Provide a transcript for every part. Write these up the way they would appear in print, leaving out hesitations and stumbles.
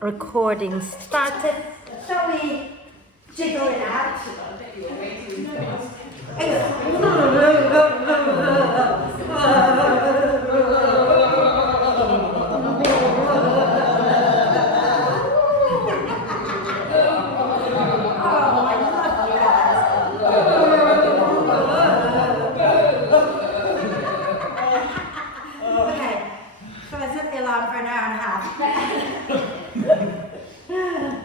Recording started. Shall we jiggle it out? Okay, shall I set the alarm for an hour and a half?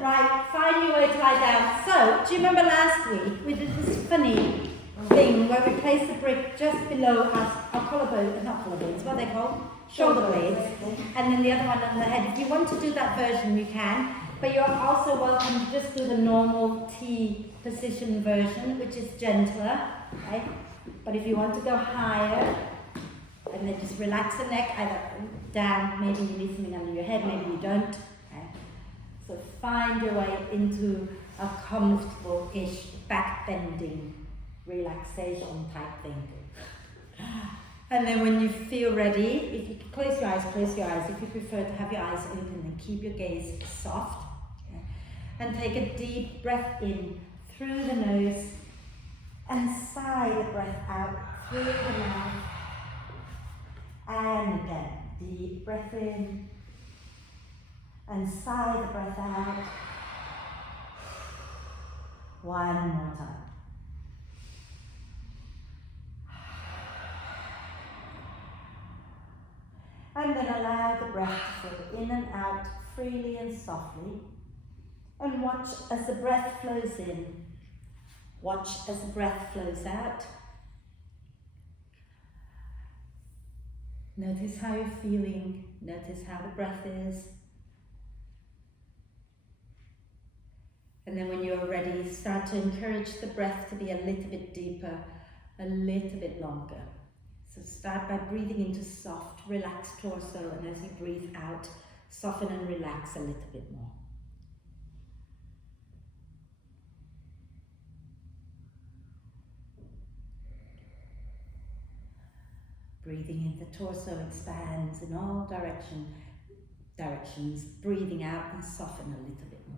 Right, find your way to lie down. So, do you remember last week we did this funny thing where we placed the brick just below our collarbones, not collarbones, what are they called? Shoulder blades, and then the other one on the head. If you want to do that version, you can, but you're also welcome to just do the normal T position version, which is gentler, okay? But if you want to go higher, and then just relax the neck, either down, maybe you need something under your head, maybe you don't. Okay? So find your way into a comfortable-ish back bending relaxation type thing. And then when you feel ready, if you close your eyes, close your eyes. If you prefer to have your eyes open, then keep your gaze soft. Okay? And take a deep breath in through the nose and sigh the breath out through the mouth. And again, deep breath in and sigh the breath out. One more time. And then allow the breath to flow in and out freely and softly. And watch as the breath flows in. Watch as the breath flows out. Notice how you're feeling. Notice how the breath is. And then when you're ready, start to encourage the breath to be a little bit deeper, a little bit longer. So start by breathing into soft, relaxed torso, and as you breathe out, soften and relax a little bit more. Breathing in, the torso expands in all directions, breathing out and soften a little bit more.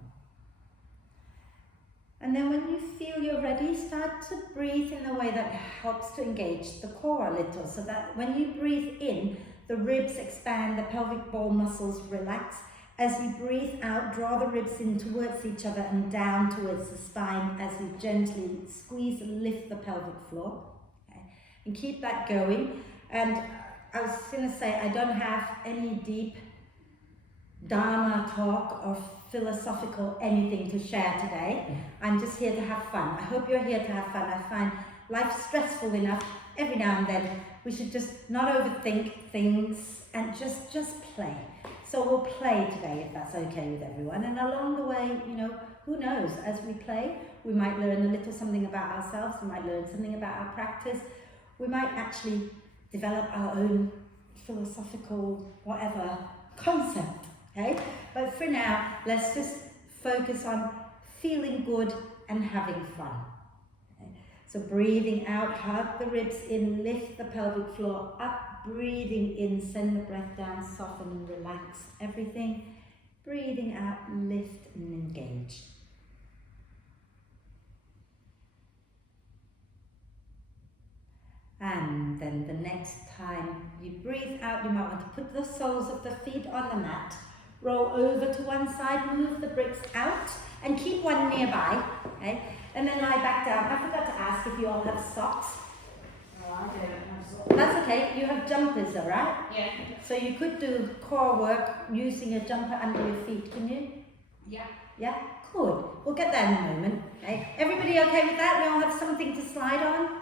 And then when you feel you're ready, start to breathe in a way that helps to engage the core a little, so that when you breathe in, the ribs expand, the pelvic ball muscles relax. As you breathe out, draw the ribs in towards each other and down towards the spine as you gently squeeze and lift the pelvic floor. Okay? And keep that going. And I was going to say, I don't have any deep Dharma talk or philosophical anything to share today. I'm just here to have fun. I hope you're here to have fun. I find life stressful enough. Every now and then we should just not overthink things and just play. So we'll play today if that's okay with everyone. And along the way, you know, who knows, as we play, we might learn a little something about ourselves. We might learn something about our practice. We might actually develop our own philosophical whatever concept. Okay, but for now, let's just focus on feeling good and having fun. Okay? So breathing out, hug the ribs in, lift the pelvic floor up, breathing in, send the breath down, soften and relax everything. Breathing out, lift and engage. And then the next time you breathe out, you might want to put the soles of the feet on the mat. Roll over to one side, move the bricks out, and keep one nearby, okay? And then lie back down. I forgot to ask if you all have socks. Oh, I don't have socks. That's okay, you have jumpers, all right? Yeah. So you could do core work using a jumper under your feet, can you? Yeah. Yeah? Good. We'll get there in a moment, okay? Everybody okay with that? We all have something to slide on?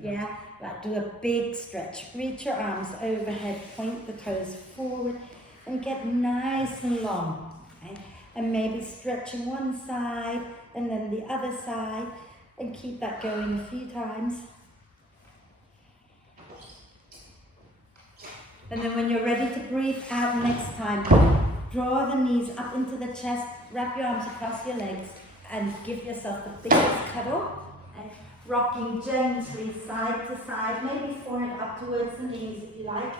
Yeah? Right, do a big stretch. Reach your arms overhead, point the toes forward, and get nice and long, okay? And maybe stretching one side and then the other side, and keep that going a few times. And then when you're ready to breathe out next time, draw the knees up into the chest, wrap your arms across your legs, and give yourself the biggest cuddle. Okay? Rocking gently side to side, maybe forehead up towards the knees if you like.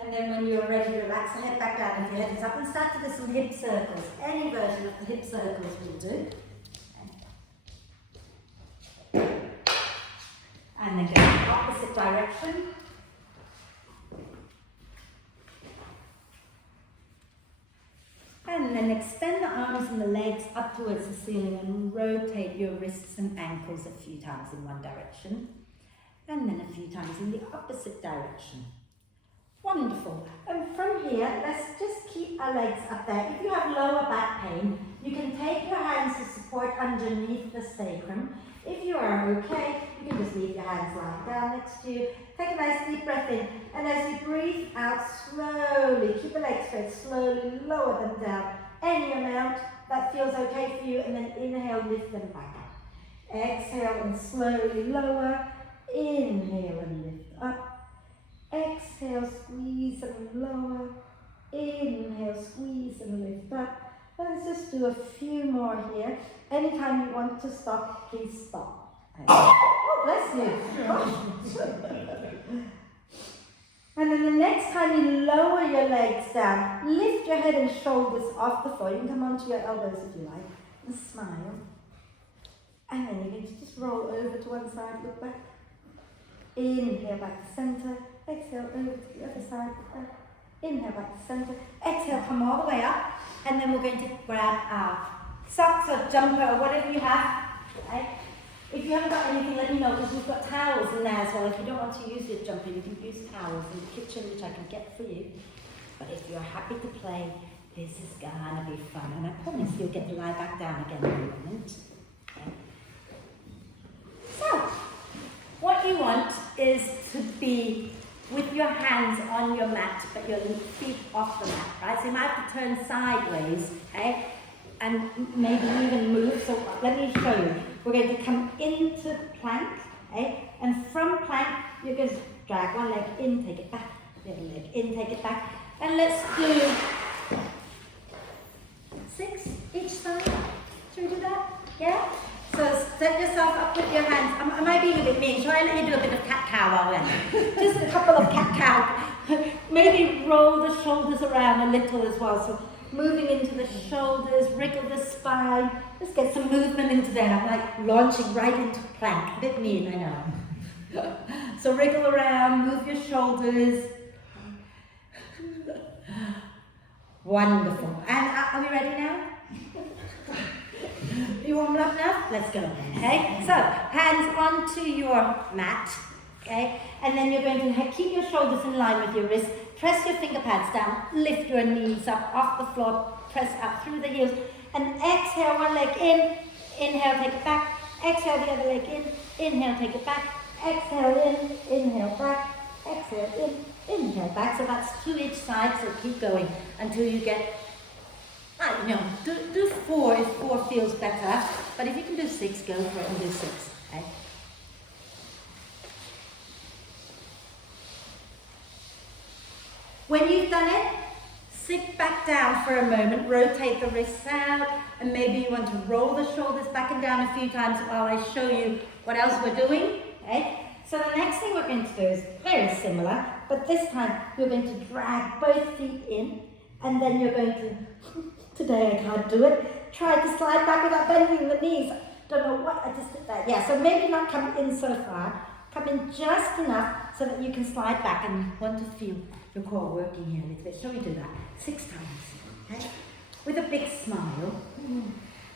And then when you're ready to relax the head back down, if your head is up, and start to do some hip circles. Any version of the hip circles will do. And then go in the opposite direction. And then extend the arms and the legs up towards the ceiling and rotate your wrists and ankles a few times in one direction. And then a few times in the opposite direction. Wonderful. And from here, let's just keep our legs up there. If you have lower back pain, you can take your hands to support underneath the sacrum. If you are okay, you can just leave your hands lying down next to you. Take a nice deep breath in. And as you breathe out slowly, keep the legs straight, slowly lower them down. Any amount that feels okay for you. And then inhale, lift them back up. Exhale and slowly lower. Inhale and lift up. Exhale, squeeze and lower. Inhale, squeeze and lift up. Let's just do a few more here. Anytime you want to stop, please stop. Oh, bless you. And then the next time you lower your legs down, lift your head and shoulders off the floor. You can come onto your elbows if you like, and smile. And then you're going to just roll over to one side, look back. Inhale back to center. Exhale over to the other side. Inhale back to center. Exhale, come all the way up. And then we're going to grab our socks or jumper or whatever you have. Right? If you haven't got anything, let me know, because we've got towels in there as well. If you don't want to use your jumper, you can use towels in the kitchen, which I can get for you. But if you're happy to play, this is gonna be fun. And I promise you'll get to lie back down again in a moment. Okay. So, what you want is to be with your hands on your mat, but your feet off the mat, right? So you might have to turn sideways, okay? And maybe even move. So let me show you. We're going to come into plank, okay? And from plank, you're going to drag one leg in, take it back, the other leg in, take it back. And let's do 6 each side. Should we do that? Yeah? So set yourself up with your hands. I might be a bit mean. Shall I let you do a bit of cat-cow while we're just a couple of cat-cow. Maybe roll the shoulders around a little as well. So moving into the shoulders, wriggle the spine. Just get some movement into there. I'm like launching right into plank. A bit mean, I know. So wriggle around, move your shoulders. Wonderful. And are we ready now? You warmed up now? Let's go. Okay, so hands onto your mat. Okay, and then you're going to keep your shoulders in line with your wrists. Press your finger pads down. Lift your knees up off the floor. Press up through the heels. And exhale, one leg in. Inhale, take it back. Exhale, the other leg in. Inhale, take it back. Exhale in. Inhale, back. Exhale in. Inhale, back. So that's 2 each side. So keep going until you get. Do 4 if 4 feels better, but if you can do 6, go for it and do 6. Okay? When you've done it, sit back down for a moment, rotate the wrists out, and maybe you want to roll the shoulders back and down a few times while I show you what else we're doing. Okay? So the next thing we're going to do is very similar, but this time you're going to drag both feet in, and then you're going to, today I can't do it, try to slide back without bending the knees. Don't know what, I just did that. Yeah, so maybe not come in so far, come in just enough so that you can slide back and want to feel your core working here a little bit. Shall we do that? 6 times, okay? With a big smile.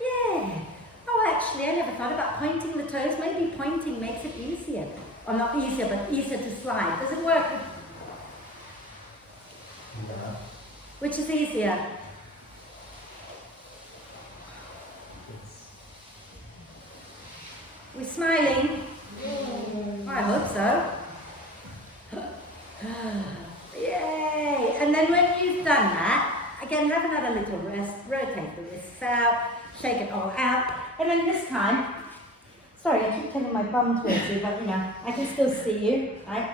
Yeah. Oh, actually, I never thought about pointing the toes. Maybe pointing makes it easier. Or not easier, but easier to slide. Does it work? Yeah. Which is easier? We're smiling. I hope so. Yay! And then when you've done that, again, have another little rest. Rotate the wrists out. Shake it all out. And then this time, sorry, I keep turning my bum towards you, but I can still see you, right?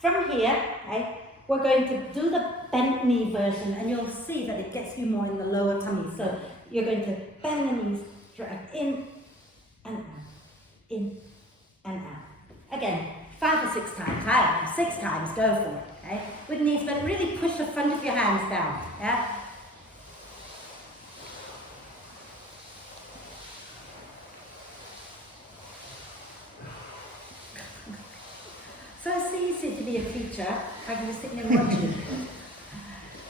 From here, right, we're going to do the bent knee version, and you'll see that it gets you more in the lower tummy. So you're going to bend the knees, drag in and out, in and out. Again, 5 or 6 times. 6 times, go for it. okay? With knees, but really push the front of your hands down, yeah? So it's easy to be a teacher. I can just sit here and watch you.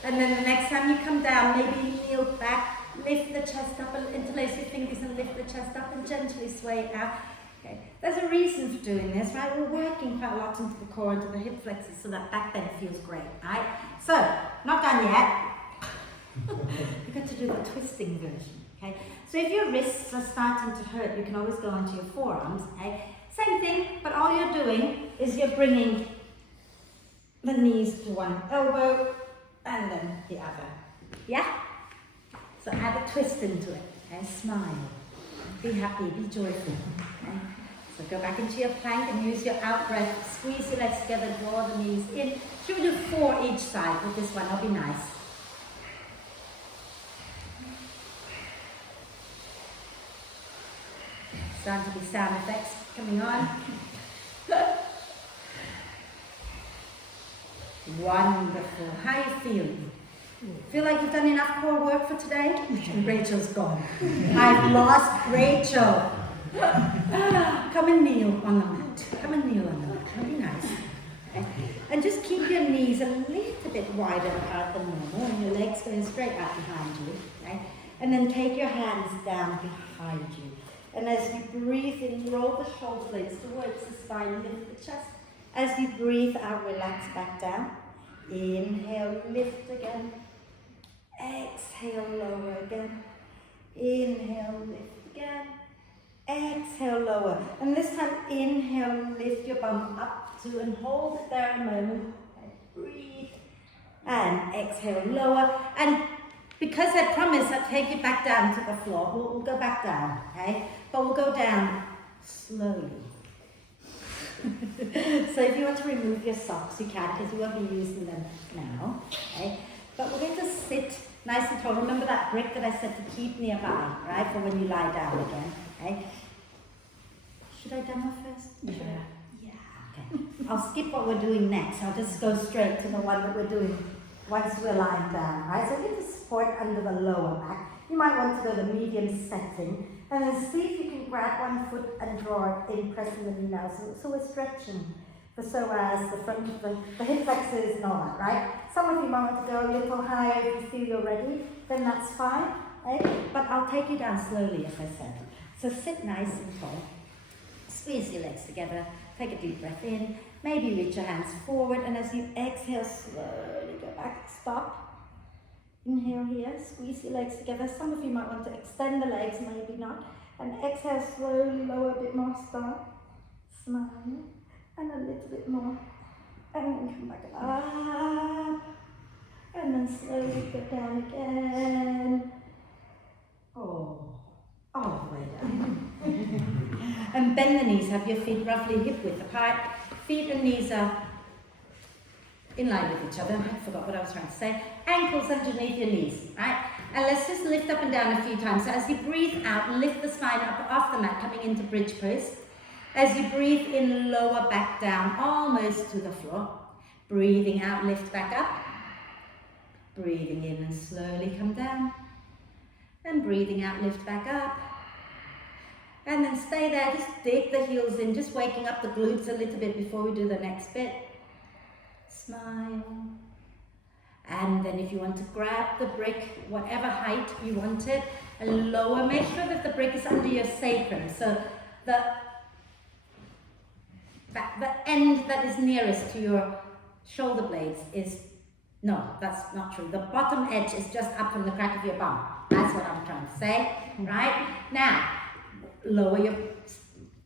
And then the next time you come down, maybe kneel back, lift the chest up, and interlace your fingers and lift the chest up and gently sway it out. Okay. There's a reason for doing this, right? We're working quite a lot into the core, into the hip flexors, so that back bend feels great, right? So, not done yet. You've got to do the twisting version, okay? So if your wrists are starting to hurt, you can always go onto your forearms, okay? Same thing, but all you're doing is you're bringing the knees to one elbow and then the other, yeah? So add a twist into it, okay? Smile, be happy, be joyful, okay? So go back into your plank and use your out breath, squeeze your legs together, draw the knees in. Should we do 4 each side with this one? That'll be nice. Starting to be sound effects coming on. Wonderful. How are you feeling? Feel like you've done enough core work for today? Rachel's gone. I've lost Rachel. Come and kneel on the mat. Come and kneel on the mat. That'll be nice. Okay. And just keep your knees a little bit wider apart than normal and your legs going straight out behind you. Okay? And then take your hands down behind you. And as you breathe in, roll the shoulder blades towards the spine, lift the chest. As you breathe out, relax back down. Inhale, lift again. Exhale, lower again. Inhale, lift again. Exhale, lower. And this time, inhale, lift your bum up to and hold it there a moment. And breathe. And exhale, lower. And because I promised I'd take you back down to the floor, we'll go back down, okay? But we'll go down slowly. So if you want to remove your socks, you can, because you won't be using them now, okay? But we're going to sit nice and tall. Remember that brick that I said to keep nearby, right, for when you lie down again, okay? Should I demo first? Yeah. Yeah, okay. I'll skip what we're doing next. I'll just go straight to the one that we're doing once we're lying down, right? So get the support under the lower back. You might want to go the medium setting, and then see if you can grab one foot and draw it in, pressing the knee now. So we're stretching the psoas, the front of the hip flexors and all that, right? Some of you might want to go a little higher if you feel you're ready, then that's fine, right? But I'll take you down slowly, as I said. So sit nice and tall. Squeeze your legs together, take a deep breath in, maybe reach your hands forward, and as you exhale, slowly go back, stop. Inhale here, squeeze your legs together. Some of you might want to extend the legs, maybe not. And exhale, slowly lower a bit more, stop. Smile, and a little bit more. And then come back up. And then slowly go down again. Oh, all the way down. And bend the knees, have your feet roughly hip width apart. Feet and knees are in line with each other. I forgot what I was trying to say. Ankles underneath your knees, right? And let's just lift up and down a few times. So as you breathe out, lift the spine up off the mat, coming into bridge pose. As you breathe in, lower back down, almost to the floor. Breathing out, lift back up. Breathing in and slowly come down. And breathing out, lift back up. And then stay there, just dig the heels in, just waking up the glutes a little bit before we do the next bit. Smile. And then if you want to grab the brick, whatever height you want it, and lower, make sure that the brick is under your sacrum. So the end that is nearest to your shoulder blades is, no, that's not true. The bottom edge is just up from the crack of your bum. That's what I'm trying to say, right? Now, lower your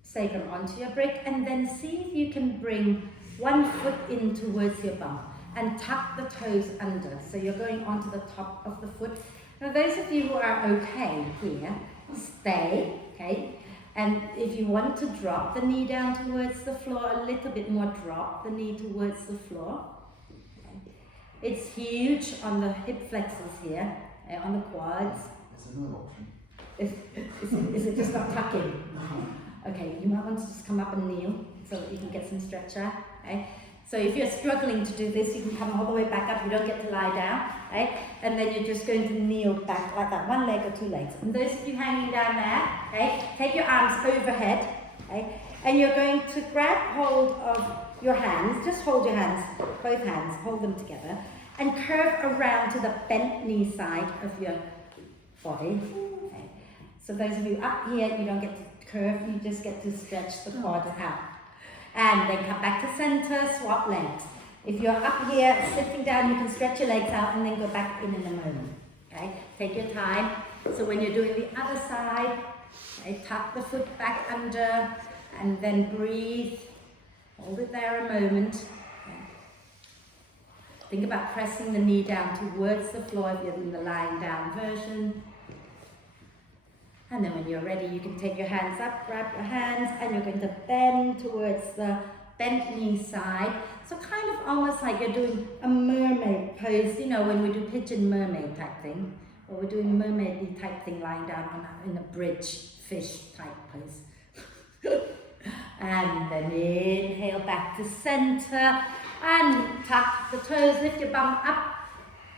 sacrum onto your brick and then see if you can bring one foot in towards your bum and tuck the toes under. So you're going onto the top of the foot. Now those of you who are okay here, stay, okay? And if you want to drop the knee down towards the floor, a little bit more, drop the knee towards the floor. Okay. It's huge on the hip flexors here, on the quads. It's another option. Is it just not tucking? Okay, you might want to just come up and kneel so that you can get some stretch out. Okay? So if you're struggling to do this, you can come all the way back up. You don't get to lie down, right? And then you're just going to kneel back like that, one leg or two legs. And those of you hanging down there, okay, take your arms overhead, okay? And you're going to grab hold of your hands, just hold your hands, both hands, hold them together, and curve around to the bent knee side of your body. Okay. So those of you up here, you don't get to curve, you just get to stretch the quads out. And then come back to center, swap legs. If you're up here, sitting down, you can stretch your legs out and then go back in a moment. Okay? Take your time. So when you're doing the other side, okay, tuck the foot back under and then breathe. Hold it there a moment. Okay. Think about pressing the knee down towards the floor if you're in the lying down version. And then when you're ready, you can take your hands up, grab your hands, and you're going to bend towards the bent knee side. So kind of almost like you're doing a mermaid pose, you know, when we do pigeon mermaid type thing, or we're doing mermaid type thing lying down in a bridge fish type pose. And then inhale back to center, and tuck the toes, lift your bum up,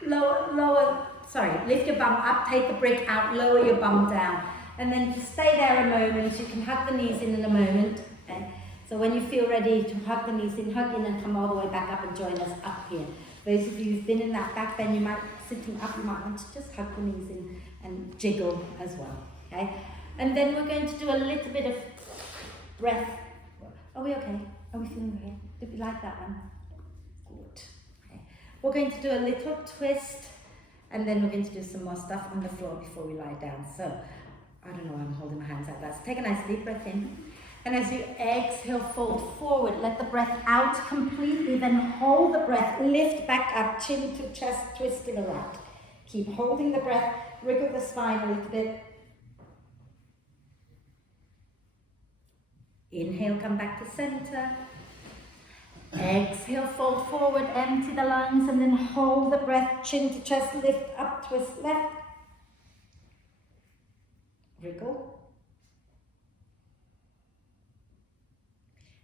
lift your bum up, take the brick out, lower your bum down. And then to stay there a moment, you can hug the knees in a moment. Okay? So when you feel ready to hug the knees in, hug in and come all the way back up and join us up here. Those of you who've been in that back bend, you might, sitting up, you might want to just hug the knees in and jiggle as well. Okay? And then we're going to do a little bit of breath. Are we okay? Are we feeling okay? Did we like that one? Good. Okay. We're going to do a little twist, and then we're going to do some more stuff on the floor before we lie down. So, I don't know why I'm holding my hands like that. So take a nice deep breath in. And as you exhale, fold forward. Let the breath out completely. Then hold the breath. Lift back up, chin to chest, twist to the right. Keep holding the breath. Wriggle the spine a little bit. Inhale, come back to center. Exhale, fold forward, empty the lungs, and then hold the breath, chin to chest, lift up, twist left. Wriggle.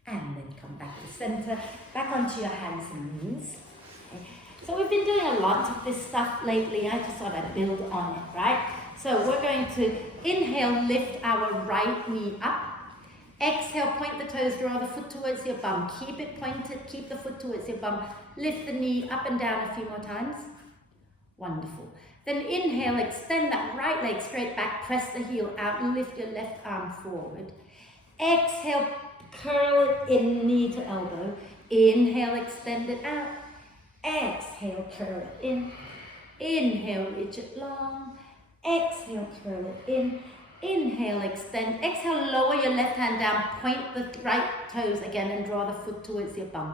And then come back to center, back onto your hands and knees. Okay. So we've been doing a lot of this stuff lately. I just thought I'd build on it, right? So we're going to inhale, lift our right knee up. Exhale, point the toes, draw the foot towards your bum. Keep it pointed, keep the foot towards your bum. Lift the knee up and down a few more times. Wonderful. Then inhale, extend that right leg straight back, press the heel out, and lift your left arm forward. Exhale, curl it in, knee to elbow. Inhale, extend it out. Exhale, curl it in. Inhale, reach it long. Exhale, curl it in. Inhale, extend. Exhale, lower your left hand down, point the right toes again and draw the foot towards your bum.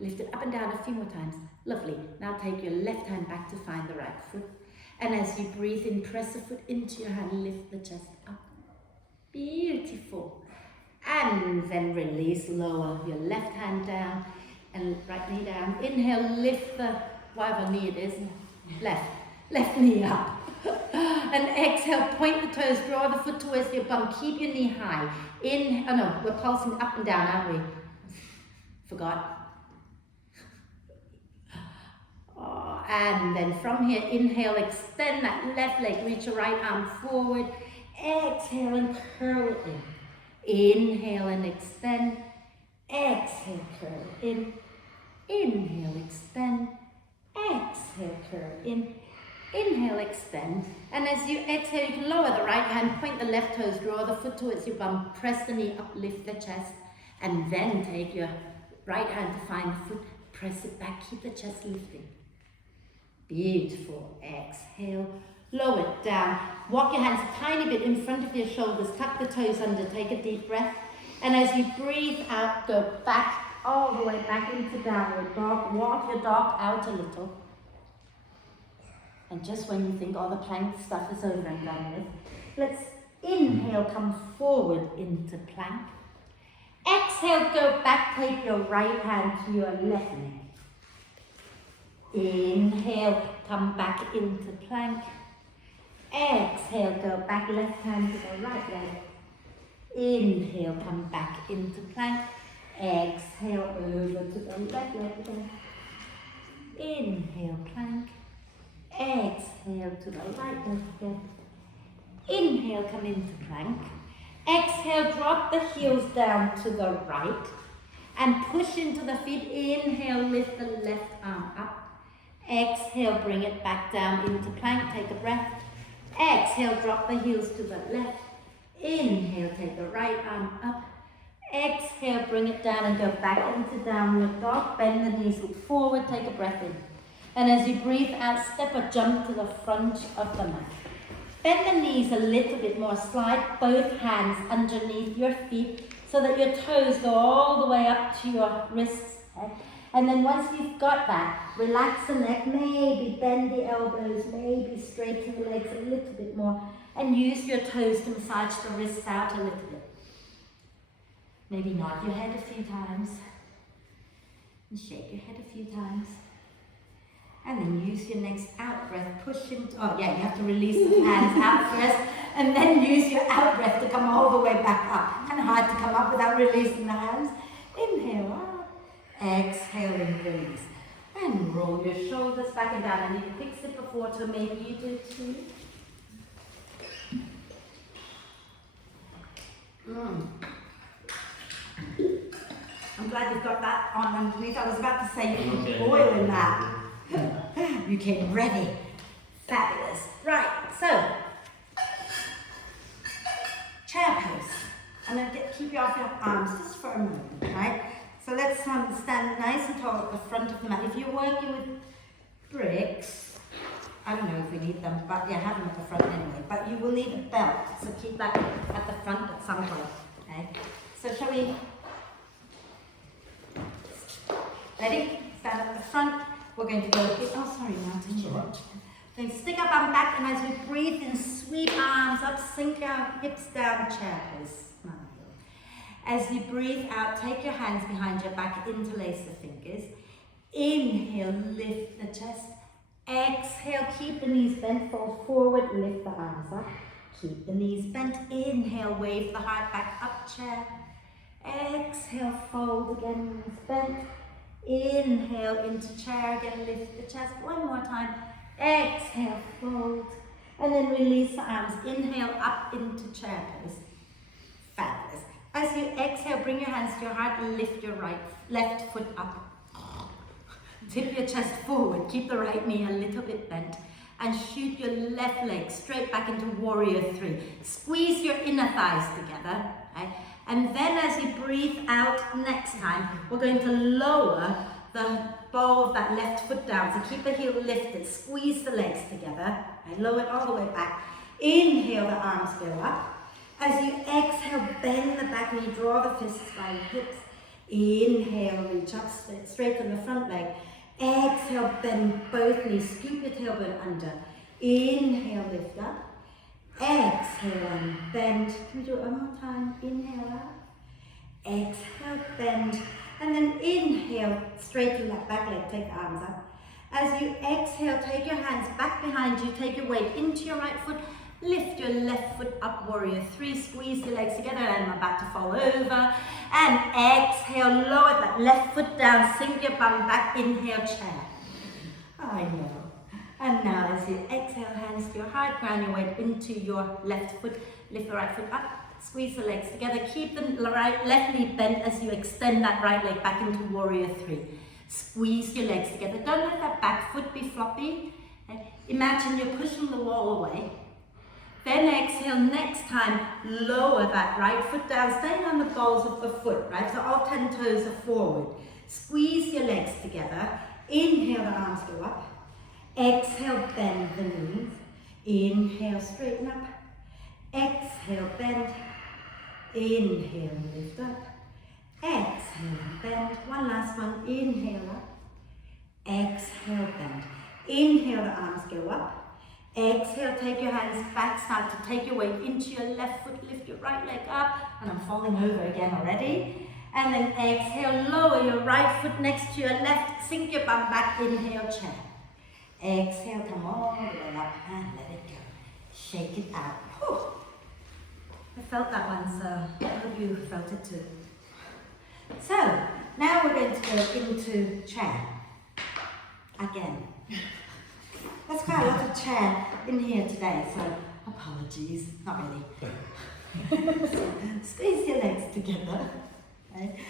Lift it up and down a few more times. Lovely. Now take your left hand back to find the right foot. And as you breathe in, press the foot into your hand, lift the chest up. Beautiful. And then release, lower your left hand down and right knee down. Inhale, lift the, whatever knee it is, left knee up. And exhale, point the toes, draw the foot towards your bum, keep your knee high. We're pulsing up and down, aren't we? Forgot. Oh, and then from here, inhale, extend that left leg, reach your right arm forward. Exhale and curl it in. Inhale and extend. Exhale, curl it in. Inhale, extend. Exhale, curl in. Inhale, extend. And as you exhale, you can lower the right hand, point the left toes, draw the foot towards your bum, press the knee up, lift the chest, and then take your right hand to find the foot, press it back, keep the chest lifting. Beautiful. Exhale, lower it down. Walk your hands a tiny bit in front of your shoulders, tuck the toes under, take a deep breath. And as you breathe out, go back, all the way back into downward dog. Walk your dog out a little. And just when you think all the plank stuff is over and done with, let's inhale, come forward into plank. Exhale, go back, take your right hand to your left leg. Inhale, come back into plank. Exhale, go back, left hand to the right leg. Inhale, come back into plank. Exhale over to the left leg again. Inhale, plank. Exhale to the right leg again. Inhale, come into plank. Exhale, drop the heels down to the right and push into the feet. Inhale, lift the left arm up. Exhale, bring it back down into plank. Take a breath. Exhale, drop the heels to the left. Inhale, take the right arm up. Exhale, bring it down and go back into downward dog. Bend the knees, look forward, take a breath in. And as you breathe out, step or jump to the front of the mat. Bend the knees a little bit more, slide both hands underneath your feet so that your toes go all the way up to your wrists. Okay? And then once you've got that, relax the neck, maybe bend the elbows, maybe straighten the legs a little bit more, and use your toes to massage the wrists out a little bit. Maybe nod your head a few times, and shake your head a few times. And then use your next out breath, push into, oh yeah, you have to release the hands out first, and then use your out breath to come all the way back up. Kind of hard to come up without releasing the hands. Inhale up, exhale and release. And roll your shoulders back and down. I need a big sip of water, maybe you do too. I'm glad you've got that on underneath. I was about to say you can boil in that. You came ready. Fabulous. Right, so chair pose. I'm going to keep you off your arms just for a moment, right? So let's stand nice and tall at the front of the mat. If you're working with bricks, I don't know if we need them, but yeah, have them at the front anyway. But you will need a belt, so keep that at the front at some point. Okay? So shall we? Ready? Stand at the front. We're going to go, oh sorry Martin. That's all right. Then stick up our back, and as we breathe in, sweep arms up, sink our hips down, chair pose. As you breathe out, take your hands behind your back, interlace the fingers. Inhale, lift the chest. Exhale, keep the knees bent, fold forward, lift the arms up. Keep the knees bent. Inhale, wave the heart back up, chair. Exhale, fold again, knees bent. Inhale into chair again, lift the chest. One more time. Exhale, fold. And then release the arms. Inhale up into chair pose. Fabulous. As you exhale, bring your hands to your heart and lift your left foot up. Tip your chest forward. Keep the right knee a little bit bent. And shoot your left leg straight back into warrior three. Squeeze your inner thighs together. Right? And then as you breathe out next time, we're going to lower the ball of that left foot down. So keep the heel lifted. Squeeze the legs together. Right? Lower it all the way back. Inhale, the arms go up. As you exhale, bend the back knee, draw the fists by the hips. Inhale, reach up, straighten the front leg. Exhale, bend both knees, scoop your tailbone under. Inhale, lift up. Exhale and bend. Can we do it one more time? Inhale up. Exhale, bend. And then inhale, straighten that back leg, take the arms up. As you exhale, take your hands back behind you, take your weight into your right foot. Lift your left foot up, warrior three. Squeeze your legs together, and I'm about to fall over. And exhale, lower that left foot down, sink your bum back, inhale, chair. I know. And now as you exhale, hands to your heart, ground your weight into your left foot. Lift the right foot up, squeeze the legs together. Keep the left knee bent as you extend that right leg back into warrior three. Squeeze your legs together. Don't let that back foot be floppy. Imagine you're pushing the wall away. Then exhale, next time, lower that right foot down, staying on the balls of the foot, right? So all 10 toes are forward. Squeeze your legs together. Inhale, the arms go up. Exhale, bend the knees. Inhale, straighten up. Exhale, bend. Inhale, lift up. Exhale, bend. One last one. Inhale up. Exhale, bend. Inhale, the arms go up. Exhale, take your hands back, start to take your weight into your left foot, lift your right leg up, and I'm falling over again already. And then exhale, lower your right foot next to your left, sink your bum back, inhale, chair. Exhale, come all the way up, and let it go. Shake it out. Whew. I felt that one, so I hope you felt it too. So, now we're going to go into chair. Again. There's quite a lot of chair in here today, so apologies, not really. Squeeze your legs together. Okay.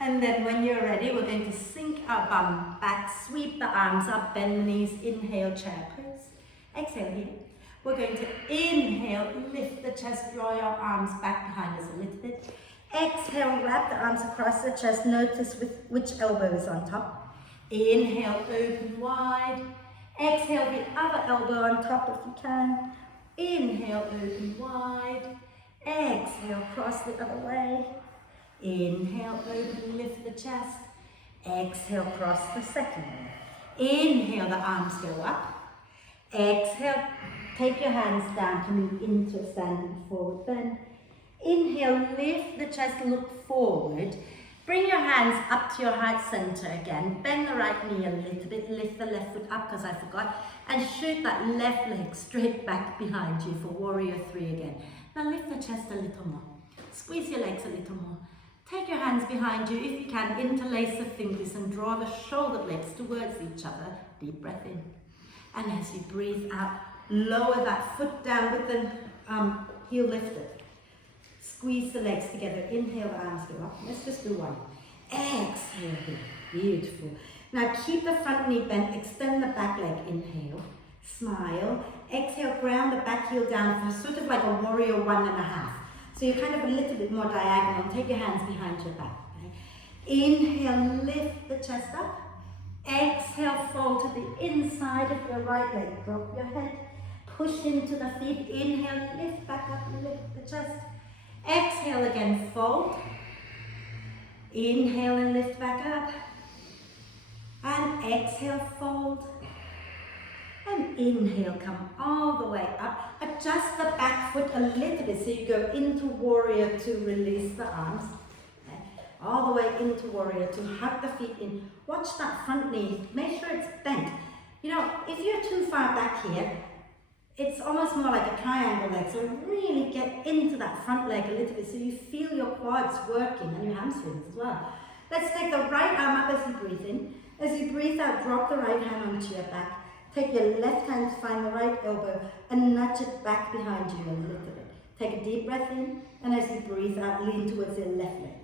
And then when you're ready, we're going to sink our bum back, sweep the arms up, bend the knees, inhale, chair pose. Exhale here. We're going to inhale, lift the chest, draw your arms back behind us a little bit. Exhale, wrap the arms across the chest, notice which elbow is on top. Inhale, open wide. Exhale, the other elbow on top if you can. Inhale, open wide. Exhale, cross the other way. Inhale, open, lift the chest. Exhale, cross the second way. Inhale, the arms go up. Exhale, take your hands down, coming into a standing forward bend. Inhale, lift the chest, look forward. Bring your hands up to your heart center again. Bend the right knee a little bit, lift the left foot up because I forgot. And shoot that left leg straight back behind you for warrior 3 again. Now lift the chest a little more. Squeeze your legs a little more. Take your hands behind you, if you can, interlace the fingers and draw the shoulder blades towards each other. Deep breath in. And as you breathe out, lower that foot down with the heel lifted. Squeeze the legs together. Inhale, the arms go up. Let's just do one. Exhale. Beautiful. Now keep the front knee bent. Extend the back leg. Inhale. Smile. Exhale, ground the back heel down for sort of like a warrior 1.5. So you're kind of a little bit more diagonal. Take your hands behind your back. Okay? Inhale, lift the chest up. Exhale, fold to the inside of your right leg. Drop your head. Push into the feet. Inhale, lift back up, lift the chest. Exhale again, fold. Inhale and lift back up. And exhale, fold. And inhale, come all the way up. Adjust the back foot a little bit so you go into warrior 2, release the arms. Okay. All the way into warrior 2, hug the feet in. Watch that front knee, make sure it's bent. You know, if you're too far back here, it's almost more like a triangle leg, so really get into that front leg a little bit so you feel your quads working and your hamstrings as well. Let's take the right arm up as you breathe in. As you breathe out, drop the right hand onto your back. Take your left hand to find the right elbow and nudge it back behind you a little bit. Take a deep breath in, and as you breathe out, lean towards your left leg.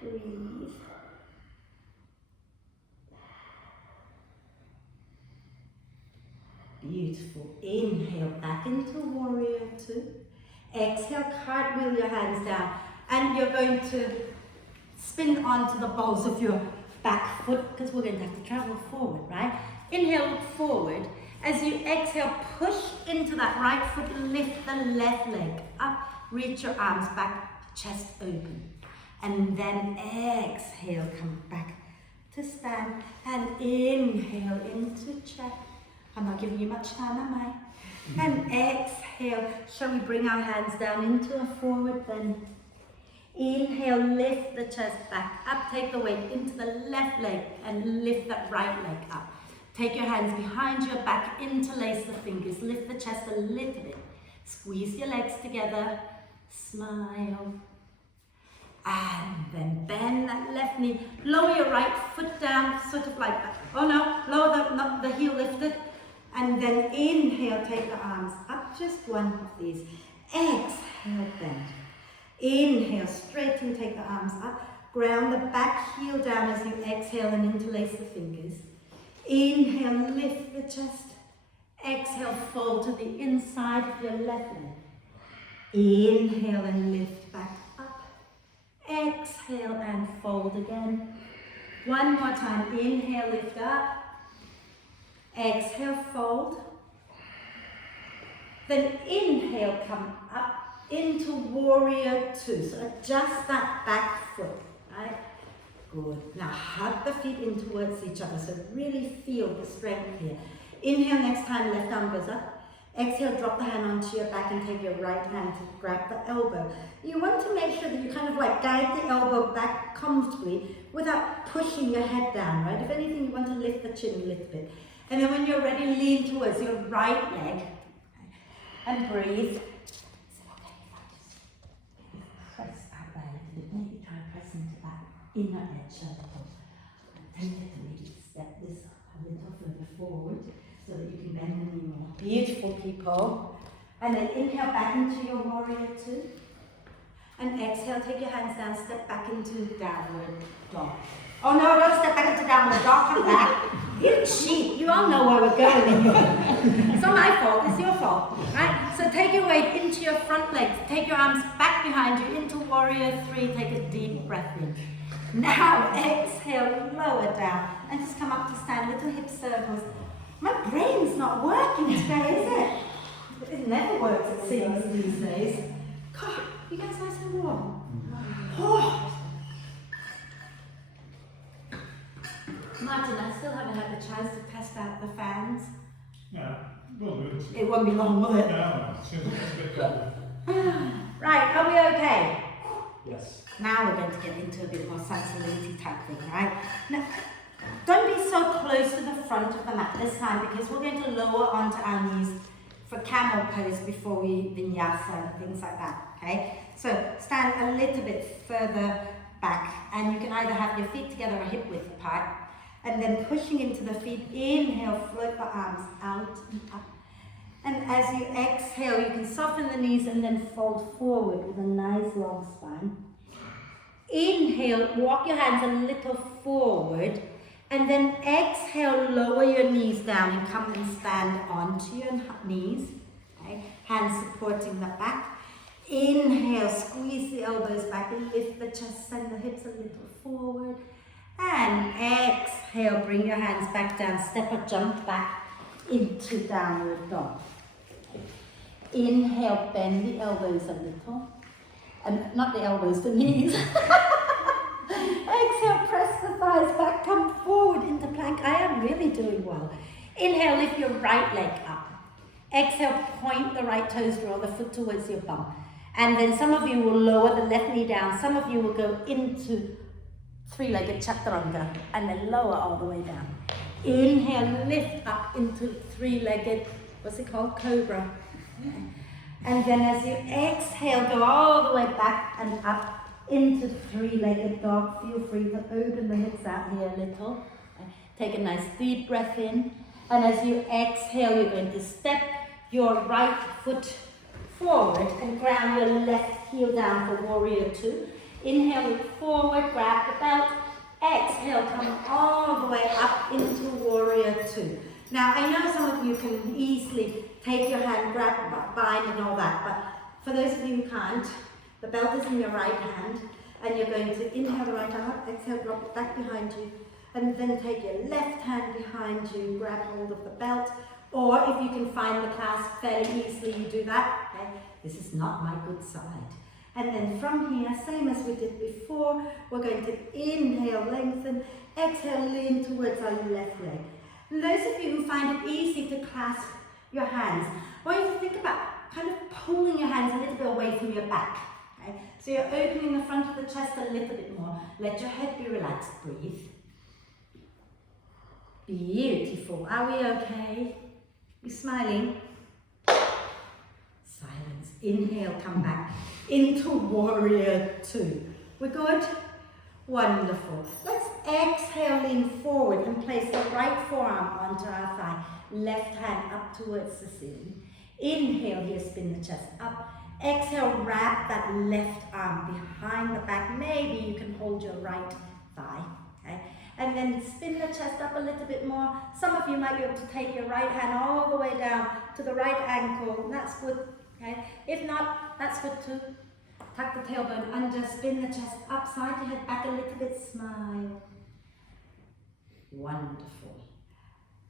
Breathe. Beautiful. Inhale back into warrior 2. Exhale, cartwheel your hands down. And you're going to spin onto the balls of your back foot because we're going to have to travel forward, right? Inhale, look forward. As you exhale, push into that right foot, lift the left leg up. Reach your arms back, chest open. And then exhale, come back to stand. And inhale into chair. I'm not giving you much time, am I? And exhale. Shall we bring our hands down into a forward bend? Inhale, lift the chest back up. Take the weight into the left leg and lift that right leg up. Take your hands behind your back, interlace the fingers. Lift the chest a little bit. Squeeze your legs together. Smile. And then bend that left knee. Lower your right foot down, sort of like that. Oh no, lower not the heel lifted. And then inhale, take the arms up, just one of these. Exhale, bend. Inhale, straighten, take the arms up. Ground the back heel down as you exhale and interlace the fingers. Inhale, lift the chest. Exhale, fold to the inside of your left leg. Inhale and lift back up. Exhale and fold again. One more time. Inhale, lift up. Exhale, fold. Then inhale, come up into warrior 2. So adjust that back foot, right? Good. Now hug the feet in towards each other. So really feel the strength here. Inhale, next time left arm goes up. Exhale, drop the hand onto your back and take your right hand to grab the elbow. You want to make sure that you kind of like guide the elbow back comfortably without pushing your head down, right? If anything, you want to lift the chin a little bit. And then when you're ready, lean towards your right leg and breathe. Is it okay if I just press out there a little bit? Maybe try and press into that inner edge a little. And take it to maybe step this a little further forward so that you can bend the knee more. Beautiful, people. And then inhale back into your warrior two. And exhale, take your hands down, step back into downward dog. Oh no, don't step back into downward dog, come back. You cheat, you all know where we're going. It's not my fault, it's your fault, right? So take your weight into your front legs, take your arms back behind you into warrior three, take a deep breath in. Now exhale, lower down, and just come up to stand, little hip circles. My brain's not working today, is it? It never works, it seems, these days. God, you guys nice and warm? Oh. Martin, I still haven't had the chance to test out the fans. Yeah, we'll do it. It won't be long, will it? No, it's a bit cold. Right, are we okay? Yes. Now we're going to get into a bit more sensibility type thing, right? Now, don't be so close to the front of the mat this time because we're going to lower onto our knees for camel pose before we vinyasa and things like that, okay? So stand a little bit further back and you can either have your feet together or hip width apart and then pushing into the feet, inhale, float the arms out and up. And as you exhale, you can soften the knees and then fold forward with a nice long spine. Inhale, walk your hands a little forward and then exhale, lower your knees down and come and stand onto your knees. Okay? Hands supporting the back. Inhale, squeeze the elbows back and lift the chest, send the hips a little forward. And exhale, bring your hands back down, step or jump back into downward dog. Inhale, bend the elbows a little. And not the elbows, the knees. Exhale, press the thighs back, come forward into plank. I am really doing well. Inhale, lift your right leg up. Exhale, point the right toes, draw the foot towards your bum. And then some of you will lower the left knee down. Some of you will go into three-legged chaturanga and then lower all the way down. Inhale, lift up into three-legged, what's it called? Cobra. And then as you exhale, go all the way back and up into three-legged dog. Feel free to open the hips out here a little. Take a nice deep breath in. And as you exhale, you're going to step your right foot forward and ground your left heel down for warrior two. Inhale, look forward, grab the belt. Exhale, come all the way up into warrior two. Now, I know some of you can easily take your hand, grab, bind and all that, but for those of you who can't, the belt is in your right hand and you're going to inhale the right arm up, exhale, drop it back behind you, and then take your left hand behind you, grab hold of the belt, or if you can find the clasp fairly easily, you do that. Okay? This is not my good side. And then from here, same as we did before, we're going to inhale, lengthen, exhale, lean towards our left leg. And those of you who find it easy to clasp your hands, I want you to think about kind of pulling your hands a little bit away from your back. Okay? So you're opening the front of the chest a little bit more. Let your head be relaxed. Breathe. Beautiful. Are we okay? You smiling? Silence. Inhale, come back into warrior two. We're good? Wonderful. Let's exhale, lean forward and place the right forearm onto our thigh. Left hand up towards the ceiling. Inhale here, spin the chest up. Exhale, wrap that left arm behind the back. Maybe you can hold your right thigh. Okay? And then spin the chest up a little bit more. Some of you might be able to take your right hand all the way down to the right ankle. That's good. Okay? If not, that's good too. Tuck the tailbone under, spin the chest up, slide your head back a little bit, smile. Wonderful.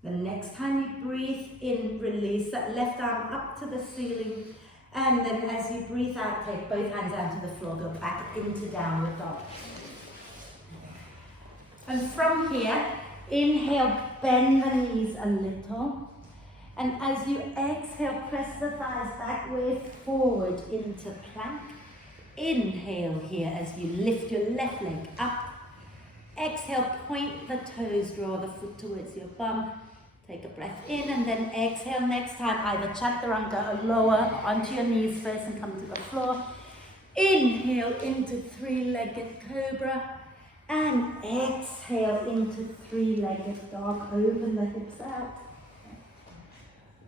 The next time you breathe in, release that left arm up to the ceiling. And then as you breathe out, take both hands down to the floor, go back into downward dog. And from here, inhale, bend the knees a little. And as you exhale, press the thighs back, wave forward into plank. Inhale here as you lift your left leg up. Exhale, point the toes, draw the foot towards your bum. Take a breath in and then exhale. Next time, either chaturanga or lower onto your knees first and come to the floor. Inhale into three-legged cobra. And exhale into three-legged dog. Open the hips out.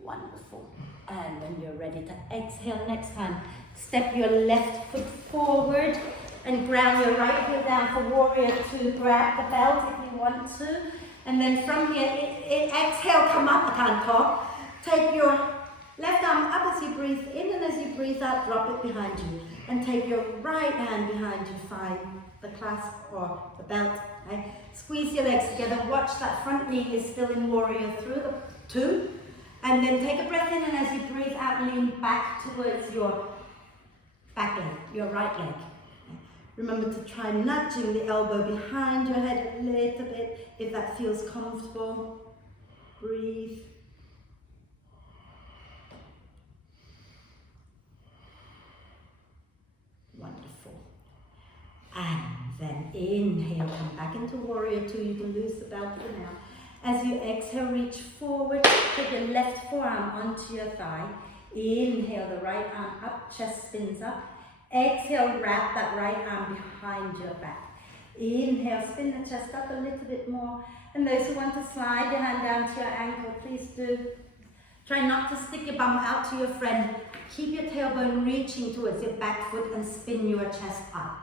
Wonderful. And when you're ready to exhale next time, step your left foot forward and ground your right heel down for warrior two. Grab the belt if you want to. And then from here, exhale, come up. I can't talk. Take your left arm up as you breathe in, and as you breathe out, drop it behind you. And take your right hand behind you. Find the clasp or the belt. Right? Squeeze your legs together. Watch that front knee is still in warrior two. And then take a breath in, and as you breathe out, lean back towards your back leg, your right leg. Remember to try nudging the elbow behind your head a little bit if that feels comfortable. Breathe. Wonderful. And then inhale, come back into warrior two. You can lose the belt for now. As you exhale, reach forward, take your left forearm onto your thigh. Inhale, the right arm up, chest spins up. Exhale, wrap that right arm behind your back. Inhale, spin the chest up a little bit more. And those who want to slide your hand down to your ankle, please do. Try not to stick your bum out to your friend. Keep your tailbone reaching towards your back foot and spin your chest up.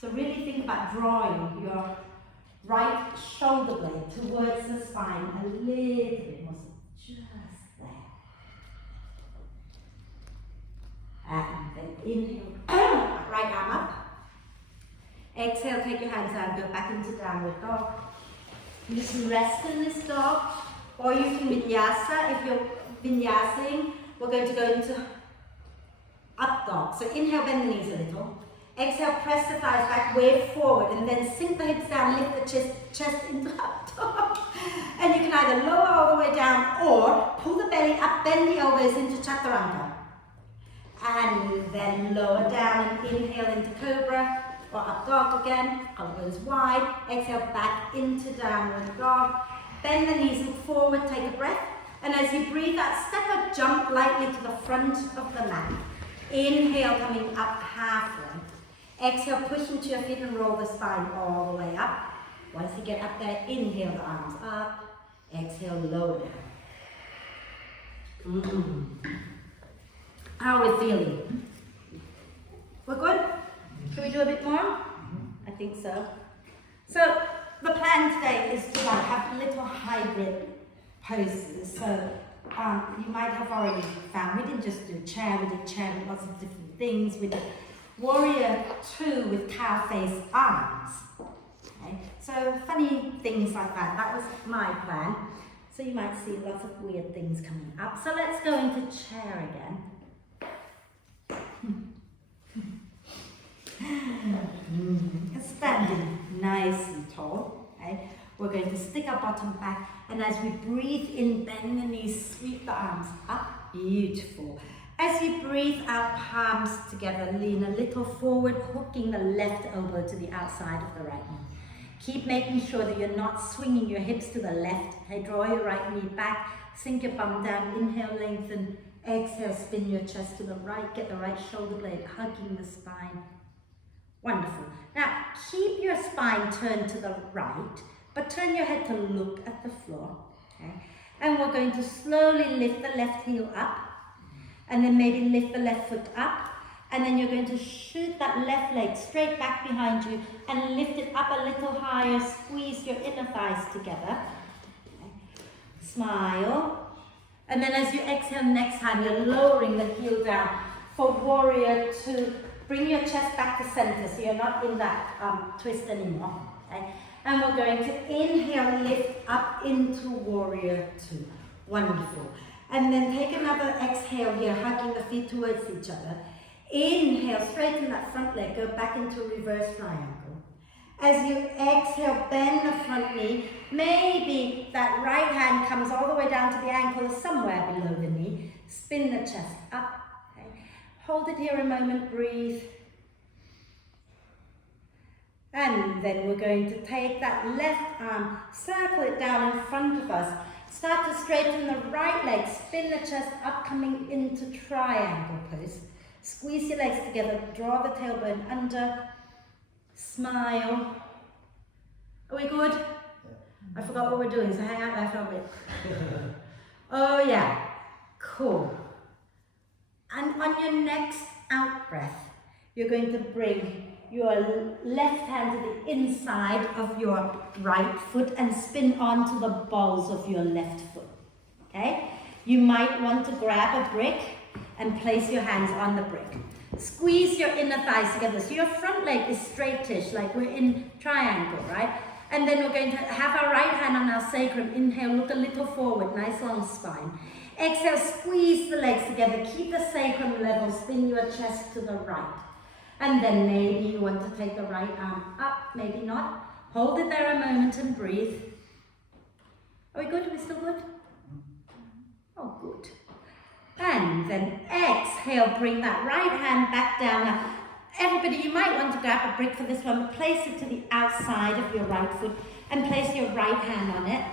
So really think about drawing your right shoulder blade towards the spine a little bit more, so just there. And then inhale, right arm up. Exhale, take your hands down, go back into downward dog. You can rest in this dog, or you can vinyasa. If you're vinyasing, we're going to go into up dog. So inhale, bend the knees a little. Exhale, press the thighs back, wave forward, and then sink the hips down, lift the chest into up dog. And you can either lower all the way down or pull the belly up, bend the elbows into chaturanga. And then lower down and inhale into cobra or up dog again, elbows wide. Exhale, back into downward dog. Bend the knees, look forward, take a breath. And as you breathe out, step or jump lightly to the front of the mat. Inhale, coming up halfway. Exhale, push into your feet and roll the spine all the way up. Once you get up there, inhale the arms up. Exhale, lower down. How are we feeling? We're good? Can we do a bit more? I think so. So the plan today is to have little hybrid poses. So you might have already found, we didn't just do chair, we did chair with lots of different things. We did warrior two with cow face arms. Okay? So funny things like that. That was my plan. So you might see lots of weird things coming up. So let's go into chair again. Standing nice and tall. Okay? We're going to stick our bottom back, and as we breathe in, bend the knees, sweep the arms up. Beautiful. As you breathe out, palms together, lean a little forward, hooking the left elbow to the outside of the right knee. Keep making sure that you're not swinging your hips to the left. Okay, draw your right knee back, sink your bum down, inhale, lengthen, exhale, spin your chest to the right, get the right shoulder blade hugging the spine. Wonderful. Now, keep your spine turned to the right, but turn your head to look at the floor. Okay? And we're going to slowly lift the left heel up, and then maybe lift the left foot up, and then you're going to shoot that left leg straight back behind you and lift it up a little higher, squeeze your inner thighs together. Okay. Smile. And then as you exhale next time, you're lowering the heel down for warrior two. Bring your chest back to center so you're not in that twist anymore. Okay. And we're going to inhale, lift up into warrior two. Wonderful. And then take another exhale here, hugging the feet towards each other. Inhale, straighten that front leg, go back into reverse triangle. As you exhale, bend the front knee. Maybe that right hand comes all the way down to the ankle or somewhere below the knee. Spin the chest up. Okay. Hold it here a moment, breathe. And then we're going to take that left arm, circle it down in front of us. Start to straighten the right leg, spin the chest up, coming into triangle pose. Squeeze your legs together, draw the tailbone under, smile, Are we good? I forgot what we're doing, so hang out there for a bit. Oh yeah, cool. And on your next out breath, you're going to bring your left hand to the inside of your right foot and spin onto the balls of your left foot, okay? You might want to grab a brick and place your hands on the brick. Squeeze your inner thighs together, so your front leg is straightish, like we're in triangle, right? And then we're going to have our right hand on our sacrum. Inhale, look a little forward, nice long spine. Exhale, squeeze the legs together, keep the sacrum level, spin your chest to the right. And then maybe you want to take the right arm up, maybe not. Hold it there a moment and breathe. Are we good? Are we still good? Oh, good. And then exhale, bring that right hand back down. Now, everybody, you might want to grab a brick for this one, but place it to the outside of your right foot and place your right hand on it.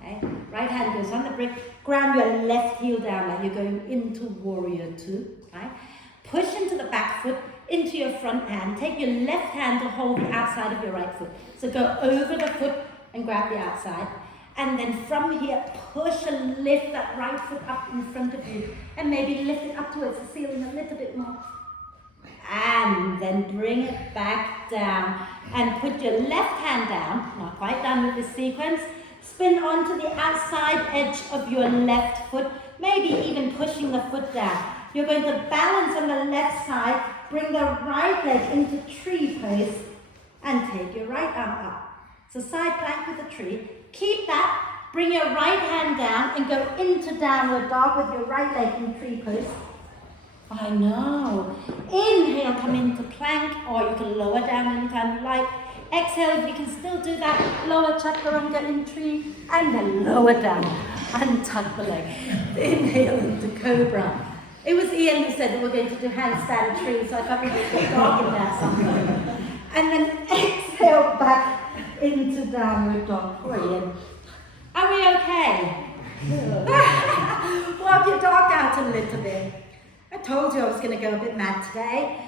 Okay? Right hand goes on the brick. Ground your left heel down like you're going into warrior two. Right? Push into the back foot, into your front hand. Take your left hand to hold the outside of your right foot. So go over the foot and grab the outside. And then from here, push and lift that right foot up in front of you. And maybe lift it up towards the ceiling a little bit more. And then bring it back down. And put your left hand down, not quite done with this sequence. Spin onto the outside edge of your left foot, maybe even pushing the foot down. You're going to balance on the left side, bring the right leg into tree pose, and take your right arm up. So side plank with a tree. Keep that, bring your right hand down and go into downward dog with your right leg in tree pose. I know. Inhale, come into plank, or you can lower down anytime you like. Exhale, if you can still do that, lower chaturanga in tree, and then lower down and tuck the leg. Inhale into cobra. It was Ian who said that we're going to do handstand tree, so I thought we could get dog in there somewhere. And then exhale back into downward dog for Ian. Are we okay? Walk your dog out a little bit. I told you I was going to go a bit mad today.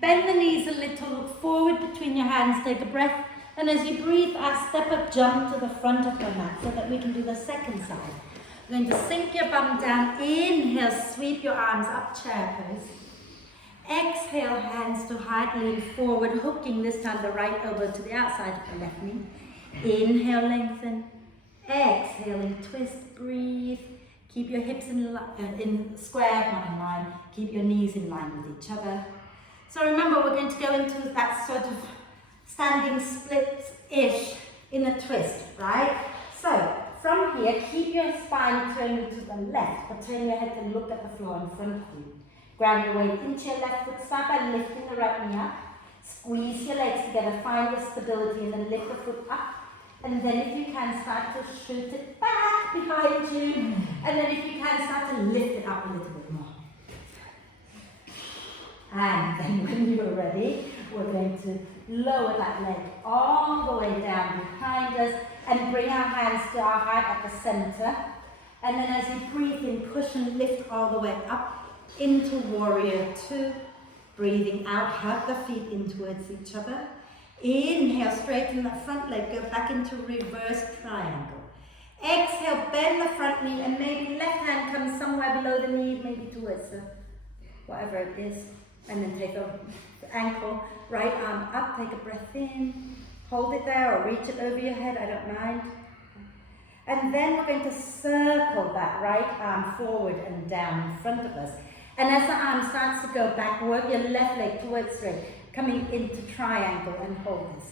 Bend the knees a little, look forward between your hands, take a breath, and as you breathe out, step up, jump to the front of the mat so that we can do the second side. You're going to sink your bum down, inhale, sweep your arms up, chair pose. Exhale, hands to heart, lean forward, hooking this time the right elbow to the outside of the left knee. Inhale, lengthen. Exhaling, twist, breathe. Keep your hips in square, not in line. Keep your knees in line with each other. So remember, we're going to go into that sort of standing split-ish in a twist, right? So from here, keep your spine turned to the left, but turn your head and look at the floor in front of you. Ground your weight into your left foot, start by lifting the right knee up. Squeeze your legs together, find your stability, and then lift the foot up. And then if you can, start to shoot it back behind you. And then if you can, start to lift it up a little bit more. And then when you're ready, we're going to lower that leg all the way down behind us and bring our hands to our heart at the center. And then as you breathe in, push and lift all the way up into warrior two. Breathing out, hug the feet in towards each other. Inhale, straighten the front leg, go back into reverse triangle. Exhale, bend the front knee and maybe left hand comes somewhere below the knee, maybe towards the, whatever it is. And then take the ankle, right arm up, take a breath in, hold it there or reach it over your head, I don't mind. And then we're going to circle that right arm forward and down in front of us. And as the arm starts to go back, work your left leg towards straight, coming into triangle and hold this.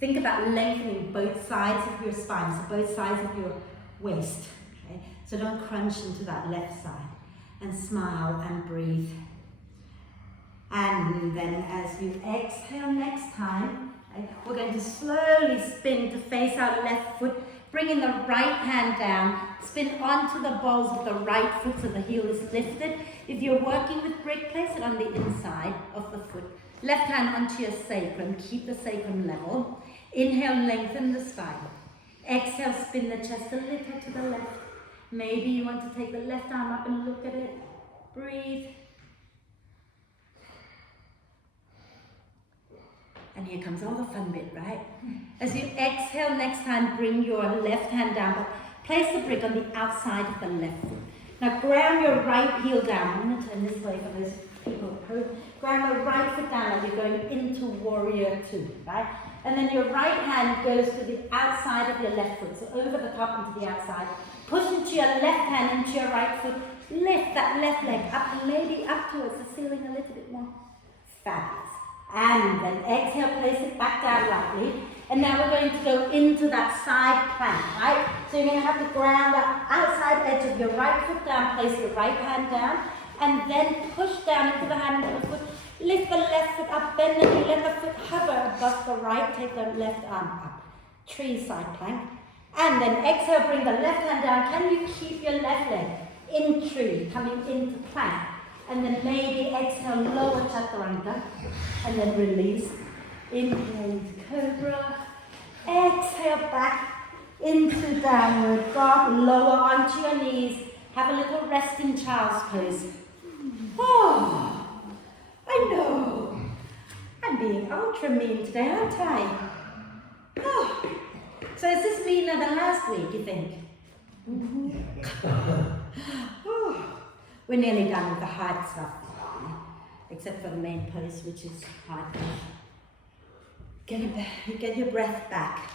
Think about lengthening both sides of your spine, so both sides of your waist. Okay? So don't crunch into that left side. And smile and breathe. And then as you exhale next time, we're going to slowly spin to face our left foot, bringing the right hand down, spin onto the balls of the right foot so the heel is lifted. If you're working with brick, place it on the inside of the foot. Left hand onto your sacrum, keep the sacrum level. Inhale, lengthen the spine. Exhale, spin the chest a little to the left. Maybe you want to take the left arm up and look at it. Breathe. And And here comes all the fun bit, right? As you exhale next time, bring your left hand down, but place the brick on the outside of the left foot. Now ground your right heel down. I'm going to turn this way for those people. Ground your right foot down as you're going into warrior two, right? And then your right hand goes to the outside of your left foot, so over the top into the outside. Push into your left hand, into your right foot. Lift that left leg up, maybe up towards the ceiling a little bit more. Fabulous. And then exhale, place it back down lightly. And now we're going to go into that side plank, right? So you're going to have to ground that outside edge of your right foot down, place your right hand down, and then push down into the hand of the foot. Lift the left foot up, bend the knee, let the foot hover above the right, take the left arm up. Tree side plank. And then exhale, bring the left hand down. Can you keep your left leg in tree, coming into plank? And then maybe exhale, lower chaturanga, and then release. Inhale into cobra. Exhale back into downward dog. Lower onto your knees. Have a little resting child's pose. Oh, I know. I'm being ultra mean today, aren't I? Oh. So is this meaner than last week, you think? Oh. We're nearly done with the hard stuff, except for the main pose, which is hard. Get your breath back.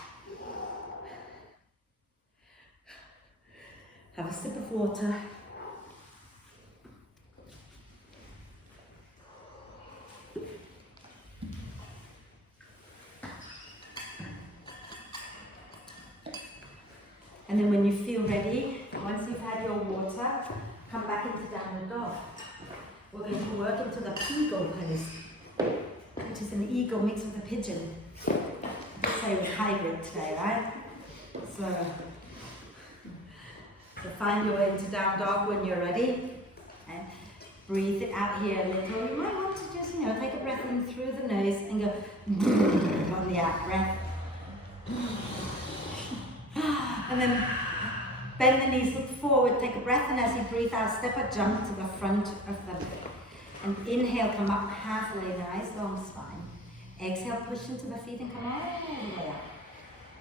Have a sip of water. And then when you feel ready, once you've had your water, come back into downward dog. We're going to work into the eagle pose, which is an eagle mixed with a pigeon. Say we're hybrid today, right? So find your way into down dog when you're ready. And breathe it out here a little. You might want to just, take a breath in through the nose and go on the out breath. And then bend the knees, look forward, take a breath, and as you breathe out, step or jump to the front of the bed. And inhale, come up halfway, nice long spine. Exhale, push into the feet and come all the way up.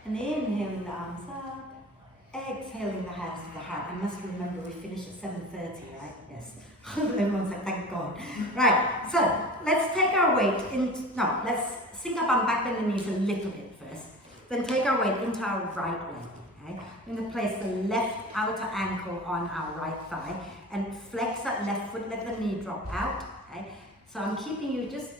And inhaling the arms up, exhaling the hands to the heart. I must remember we finish at 7:30, right? Yes. Everyone's like, thank God. Right, so let's take our weight let's sink our bum back, bend the knees a little bit first. Then take our weight into our right leg. We're going to place the left outer ankle on our right thigh and flex that left foot, let the knee drop out. Okay? So I'm keeping you just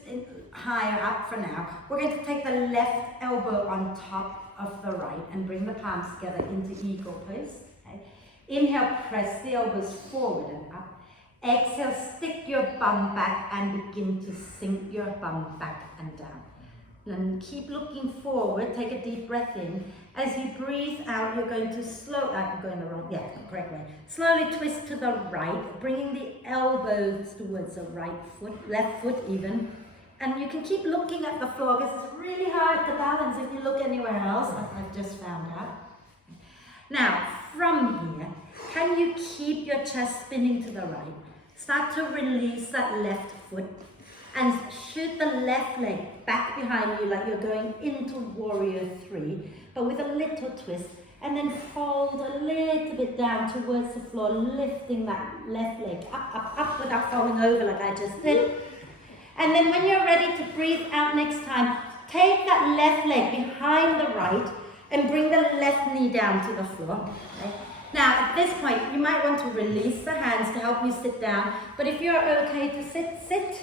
higher up for now. We're going to take the left elbow on top of the right and bring the palms together into eagle pose. Okay? Inhale, press the elbows forward and up. Exhale, stick your bum back and begin to sink your bum back and down. And keep looking forward, take a deep breath in. As you breathe out, you're going to correct way. Slowly twist to the right, bringing the elbows towards the right foot, left foot even. And you can keep looking at the floor because it's really hard to balance if you look anywhere else, like I've just found out. Now, from here, can you keep your chest spinning to the right? Start to release that left foot. And shoot the left leg back behind you like you're going into warrior three, but with a little twist. And then fold a little bit down towards the floor, lifting that left leg up without falling over like I just did. And then when you're ready to breathe out next time, take that left leg behind the right and bring the left knee down to the floor. Okay? Now, at this point, you might want to release the hands to help you sit down, but if you're okay to sit, sit.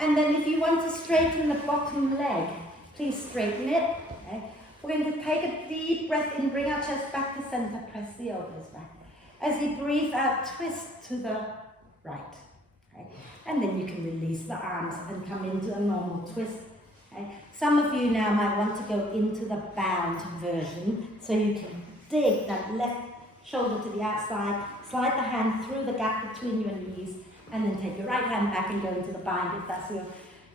And then if you want to straighten the bottom leg, please straighten it. Okay? We're going to take a deep breath in, bring our chest back to center, press the elbows back. As you breathe out, twist to the right. Okay? And then you can release the arms and come into a normal twist. Okay? Some of you now might want to go into the bound version, so you can dig that left shoulder to the outside, slide the hand through the gap between your knees, and then take your right hand back and go into the bind if that's your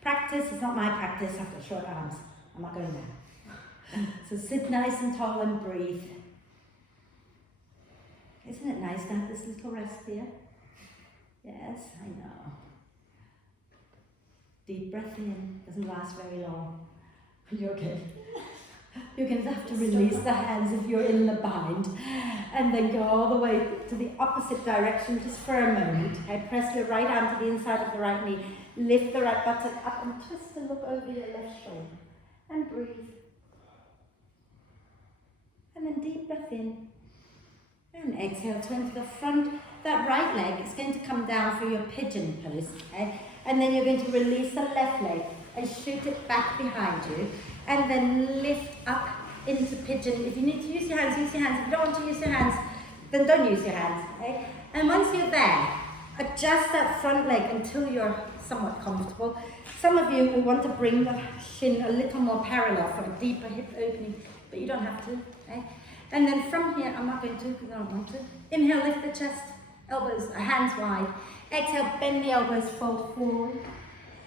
practice. It's not my practice, I've got short arms. I'm not going there. So sit nice and tall and breathe. Isn't it nice to have this little rest here? Yes, I know. Deep breath in, doesn't last very long. You're okay. You're going to have to release the hands if you're in the bind. And then go all the way to the opposite direction just for a moment. Okay? Press your right arm to the inside of the right knee. Lift the right buttock up and twist and look over your left shoulder. And breathe. And then deep breath in. And exhale, turn to the front. That right leg is going to come down for your pigeon pose. Okay? And then you're going to release the left leg and shoot it back behind you. And then lift up into pigeon. If you need to use your hands, use your hands. If you don't want to use your hands, then don't use your hands. Okay? And once you're there, adjust that front leg until you're somewhat comfortable. Some of you will want to bring the shin a little more parallel for a deeper hip opening, but you don't have to. Okay? And then from here, I'm not going to because I don't want to. Inhale, lift the chest, elbows, hands wide. Exhale, bend the elbows, fold forward.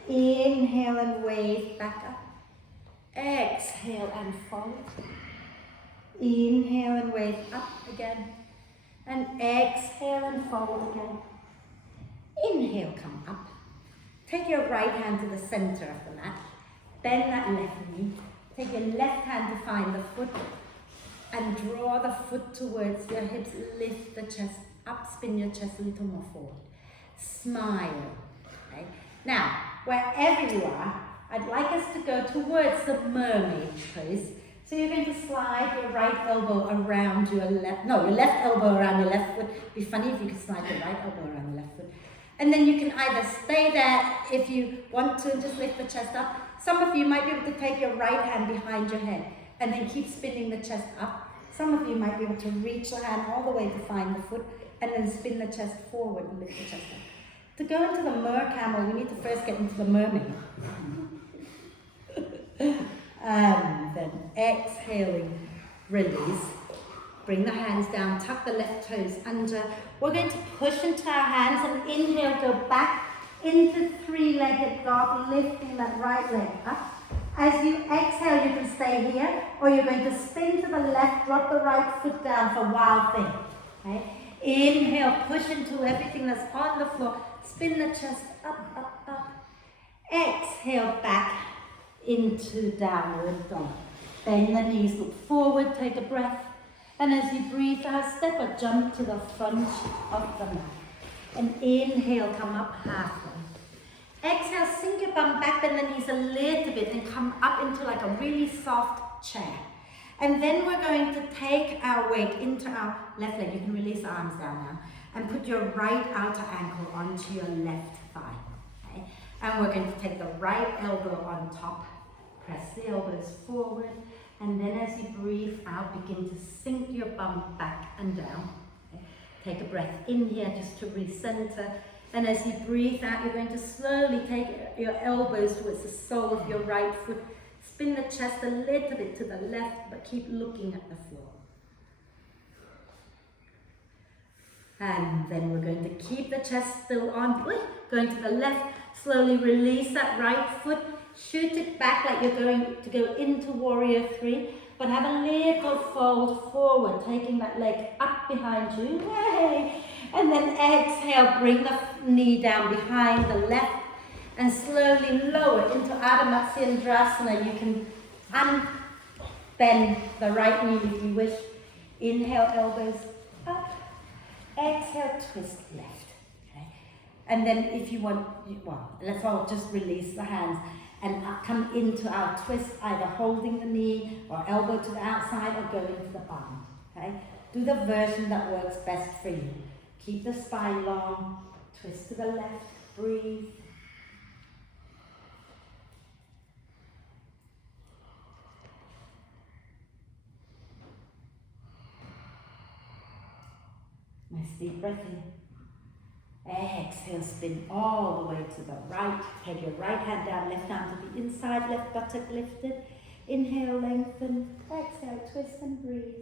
Inhale and wave back up. Exhale and fold. Inhale and wave up again. And exhale and fold again. Inhale, come up. Take your right hand to the center of the mat. Bend that left knee. Take your left hand to find the foot. And draw the foot towards your hips. Lift the chest up. Spin your chest a little more forward. Smile. Okay? Now, wherever you are, I'd like us to go towards the mermaid pose. So you're going to slide your right elbow around your left, no, your left elbow around your left foot. It'd be funny if you could slide your right elbow around your left foot. And then you can either stay there if you want to, just lift the chest up. Some of you might be able to take your right hand behind your head and then keep spinning the chest up. Some of you might be able to reach your hand all the way to find the foot and then spin the chest forward and lift the chest up. To go into the mercamel, we need to first get into the mermaid. And then exhaling, release. Bring the hands down, tuck the left toes under. We're going to push into our hands and inhale, go back into three-legged dog, lifting that right leg up. As you exhale, you can stay here, or you're going to spin to the left, drop the right foot down for wild thing. Okay? Inhale, push into everything that's on the floor. Spin the chest up, up, up. Exhale, back into downward dog. Bend the knees, look forward, take a breath. And as you breathe out, step or jump to the front of the mat. And inhale, come up halfway. Exhale, sink your bum back, bend the knees a little bit and come up into like a really soft chair. And then we're going to take our weight into our left leg. You can release the arms down now. And put your right outer ankle onto your left thigh. Okay? And we're going to take the right elbow on top. Press the elbows forward. And then as you breathe out, begin to sink your bum back and down. Okay? Take a breath in here just to recenter. And as you breathe out, you're going to slowly take your elbows towards the sole of your right foot. Spin the chest a little bit to the left, but keep looking at the floor. And then we're going to keep the chest still on. Going to the left, slowly release that right foot. Shoot it back like you're going to go into warrior three. But have a little fold forward, taking that leg up behind you. Yay! And then exhale, bring the knee down behind the left. And slowly lower into Ardha Matsyendrasana. You can unbend the right knee if you wish. Inhale, elbows up. Exhale, twist left. Okay? And then if you want, well, let's all just release the hands and come into our twist, either holding the knee or elbow to the outside or going to the bum. Okay? Do the version that works best for you. Keep the spine long, twist to the left, breathe. Nice deep breath in. Exhale, spin all the way to the right. Take your right hand down, left arm to the inside, left buttock lifted. Inhale, lengthen. Exhale, twist and breathe.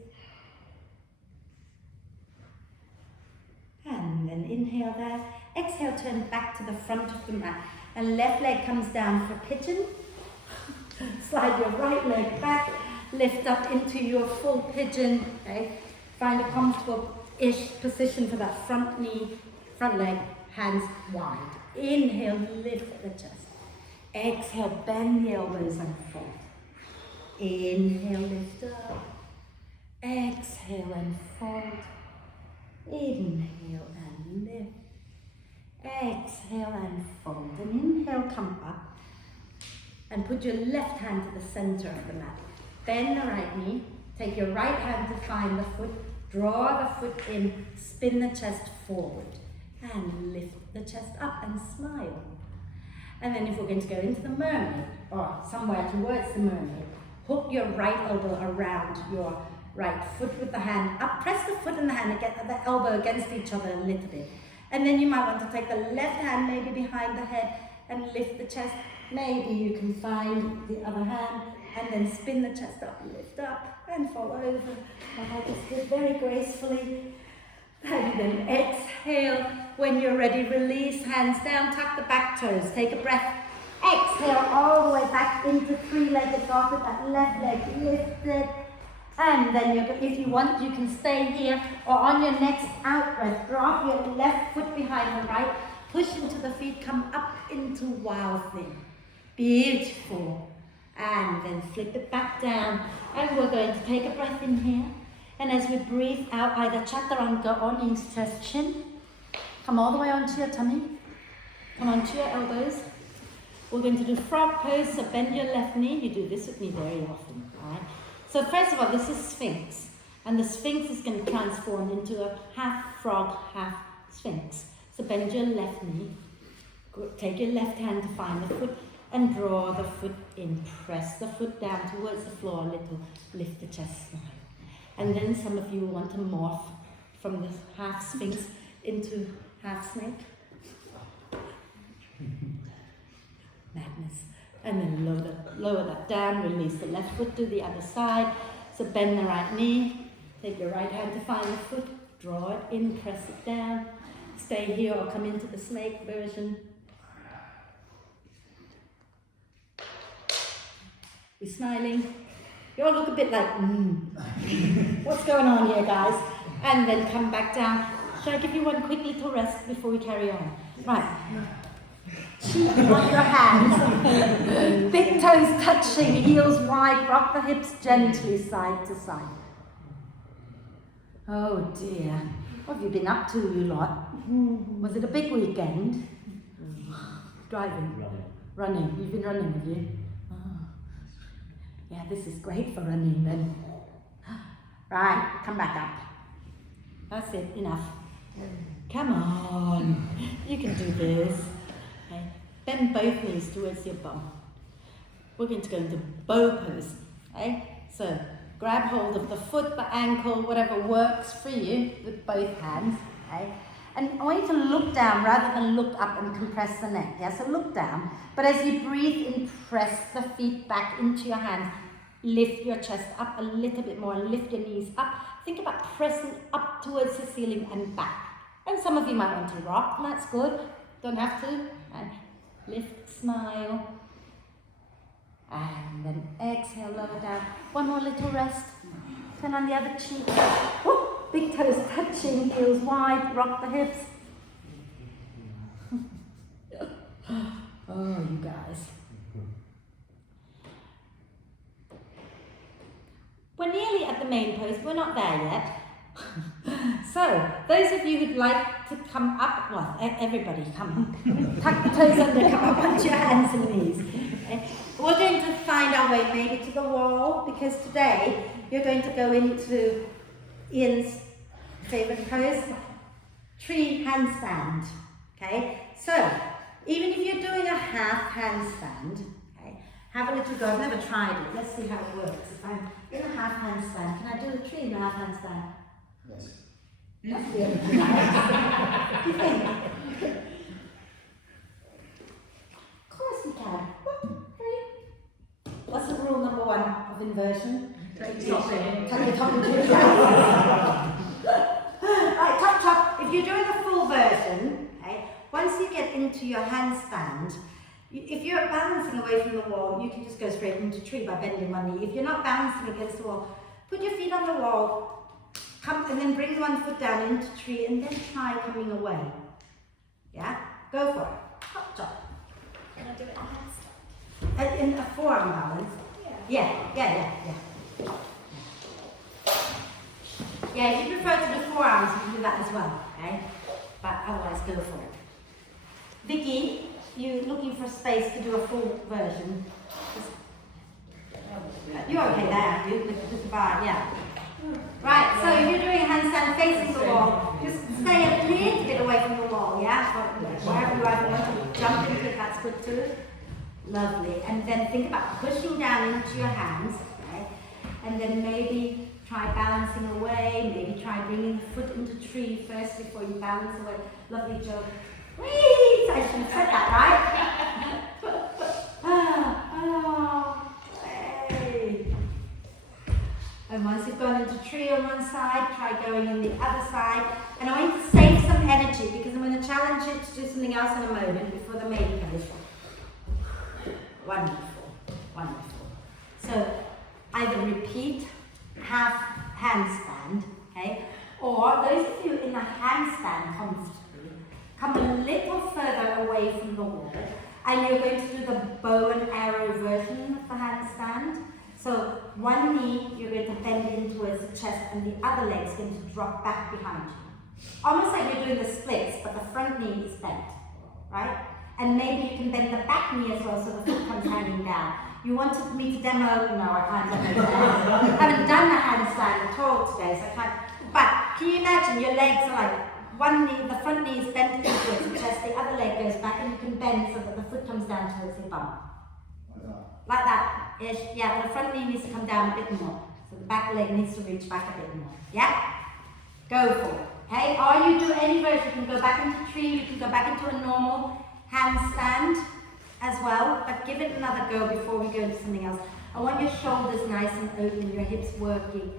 And then inhale there. Exhale, turn back to the front of the mat. And left leg comes down for pigeon. Slide your right leg back. Lift up into your full pigeon. Okay? Find a comfortable-ish position for that front knee, front leg, hands wide. Inhale, lift the chest. Exhale, bend the elbows and fold. Inhale, lift up. Exhale and fold. Inhale and lift. Exhale and fold. And inhale, come up. And put your left hand to the center of the mat. Bend the right knee. Take your right hand to find the foot. Draw the foot in. Spin the chest forward. And lift the chest up and smile. And then if we're going to go into the mermaid, or somewhere towards the mermaid, hook your right elbow around your right foot with the hand up. Press the foot and the hand against the elbow against each other a little bit. And then you might want to take the left hand maybe behind the head and lift the chest. Maybe you can find the other hand and then spin the chest up, lift up and fall over. Like I just did very gracefully. And then exhale. When you're ready, release, hands down, tuck the back toes, take a breath. Exhale all the way back into three-legged dog with that left leg lifted. And then if you want, you can stay here, or on your next out breath, drop your left foot behind the right, push into the feet, come up into wild thing. Beautiful. And then flip it back down. And we're going to take a breath in here. And as we breathe out, either chaturanga or knees, chest, chin. Come all the way onto your tummy. Come onto your elbows. We're going to do frog pose, so bend your left knee. You do this with me very often, all right? So first of all, this is Sphinx. And the Sphinx is going to transform into a half frog, half Sphinx. So bend your left knee. Take your left hand to find the foot and draw the foot in. Press the foot down towards the floor a little. Lift the chest, smile. And then some of you want to morph from the half Sphinx into half snake. Madness. And then lower that down, release the left foot to the other side. So bend the right knee, take your right hand to find the foot, draw it in, press it down. Stay here or come into the snake version. You're smiling. You all look a bit like, what's going on here, guys? And then come back down. Shall I give you one quick little rest before we carry on? Right. Cheek on your hands. Big toes touching, heels wide. Rock the hips gently side to side. Oh dear. What have you been up to, you lot? Was it a big weekend? Driving? Running. You've been running, have you? Yeah, this is great for running then. Right, come back up. That's it, enough. Come on, you can do this. Okay. Bend both knees towards your bum. We're going to go into bow pose. Okay? So grab hold of the foot, the ankle, whatever works for you with both hands. Okay? And I want you to look down rather than look up and compress the neck. Yeah, so look down. But as you breathe in, press the feet back into your hands. Lift your chest up a little bit more. Lift your knees up. Think about pressing up towards the ceiling and back. And some of you might want to rock. That's good. Don't have to. And lift, smile. And then exhale, lower down. One more little rest. Turn on the other cheek. Woo! Big toes touching, heels wide, rock the hips. Oh, you guys. We're nearly at the main pose. We're not there yet. So, those of you who'd like to come up, well, everybody come on. Tuck the toes under, come up onto your hands and knees. Okay. We're going to find our way maybe to the wall, because today you're going to go into Ian's favorite pose, tree handstand. Okay, so even if you're doing a half handstand, okay, have a little go. I've never tried it. Let's see how it works. If I'm in a half handstand, can I do the tree in a half handstand? Yes. That's the only thing I you think? Of course you can. 1, 3. What's the rule number 1 of inversion? Take your top in. Tuck your top into your Right, top, top. If you're doing the full version, okay, once you get into your handstand, if you're balancing away from the wall, you can just go straight into tree by bending one knee. If you're not balancing against the wall, put your feet on the wall, come and then bring one foot down into tree and then try coming away. Yeah? Go for it. Top, top. Can I do it in handstand? in a forearm balance? Yeah. Yeah, if you prefer to do forearms, you can do that as well, okay? But otherwise, go for it. Vicky, you looking for space to do a full version? You're okay there, you with the bar, yeah. Right, so if you're doing a handstand facing the wall, just stay a little bit away from the wall, yeah? So wherever you are, if you want to jump into it, that's good too. Lovely. And then think about pushing down into your hands, okay? And then maybe try balancing away, maybe try bringing the foot into tree first before you balance away. Lovely job. Whee! I should have said that, right? Hey. And once you've gone into tree on one side, try going in the other side. And I want to save some energy because I'm going to challenge you to do something else in a moment before the main pose. Wonderful, wonderful. So either repeat half handstand, okay, or those of you in a handstand comfortably, come a little further away from the wall, and you're going to do the bow and arrow version of the handstand. So one knee you're going to bend in towards the chest, and the other leg's going to drop back behind you. Almost like you're doing the splits, but the front knee is bent, right? And maybe you can bend the back knee as well so the foot comes hanging down. You wanted me to demo? No, I can't demo that. I haven't done the handstand at all today, so I can't. But can you imagine your legs are like one knee, the front knee is bent towards the chest, the other leg goes back, and you can bend so that the foot comes down towards your bum. Like that. Ish. Yeah, the front knee needs to come down a bit more. So the back leg needs to reach back a bit more. Yeah? Go for it. Okay? Or you do any version. You can go back into tree, you can go back into a normal handstand as well, but give it another go before we go into something else. I want your shoulders nice and open, your hips working.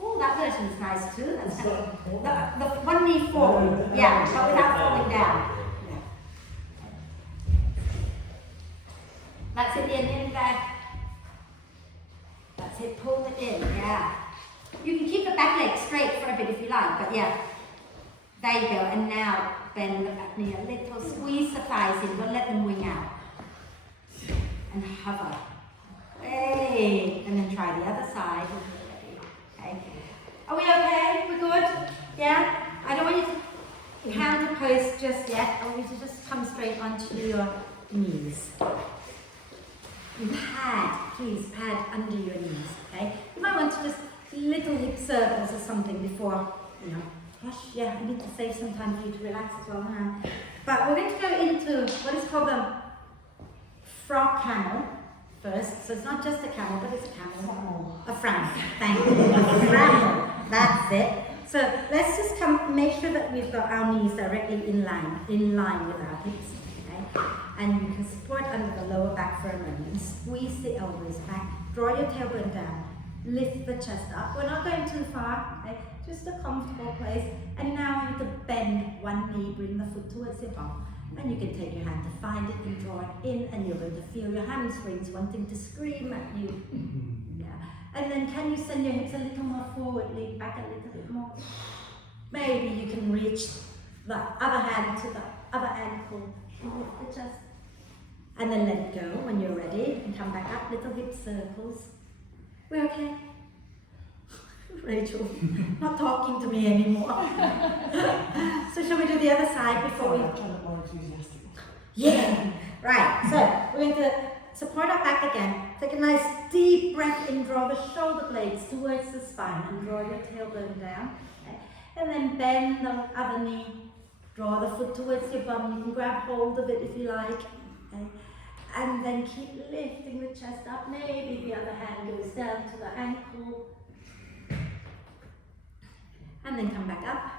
Oh, that version is nice too. That's kind of, the one knee forward, yeah, but without falling down. Yeah. That's it, in back. That's it, pull it in, yeah. You can keep the back leg straight for a bit if you like, but yeah. There you go, and now bend the back knee a little, squeeze the thighs in, don't let them wing out. And hover. Hey, and then try the other side. Okay. Are we okay? We're good? Yeah? I don't want you to counter pose just yet. I want you to just come straight onto your knees. Pad, please, pad under your knees, okay? You might want to just little hip circles or something before, you know. Gosh, yeah, I need to save some time for you to relax as well, huh? But we're going to go into what is called a frog camel first. So it's not just a camel, but it's a camel. A Framel. Thank you. A Framel. That's it. So let's just make sure that we've got our knees directly in line with our hips. Okay? And you can support under the lower back for a moment. Squeeze the elbows back. Draw your tailbone down. Lift the chest up. We're not going too far. Okay? Just a comfortable place. And now you can bend one knee, bring the foot towards your bum. And you can take your hand to find it and draw it in, and you're going to feel your hamstrings wanting to scream at you. Yeah. And then can you send your hips a little more forward, lean back a little bit more? Maybe you can reach the other hand to the other ankle and lift the chest. And then let it go when you're ready and come back up, little hip circles. We're okay? Rachel, not talking to me anymore. So shall we do the other side before we... Yeah, right. So we're going to support our back again. Take a nice deep breath in, draw the shoulder blades towards the spine and draw your tailbone down. Okay. And then bend the other knee, draw the foot towards your bum. You can grab hold of it if you like. Okay. And then keep lifting the chest up. Maybe the other hand goes down to the ankle. And then come back up.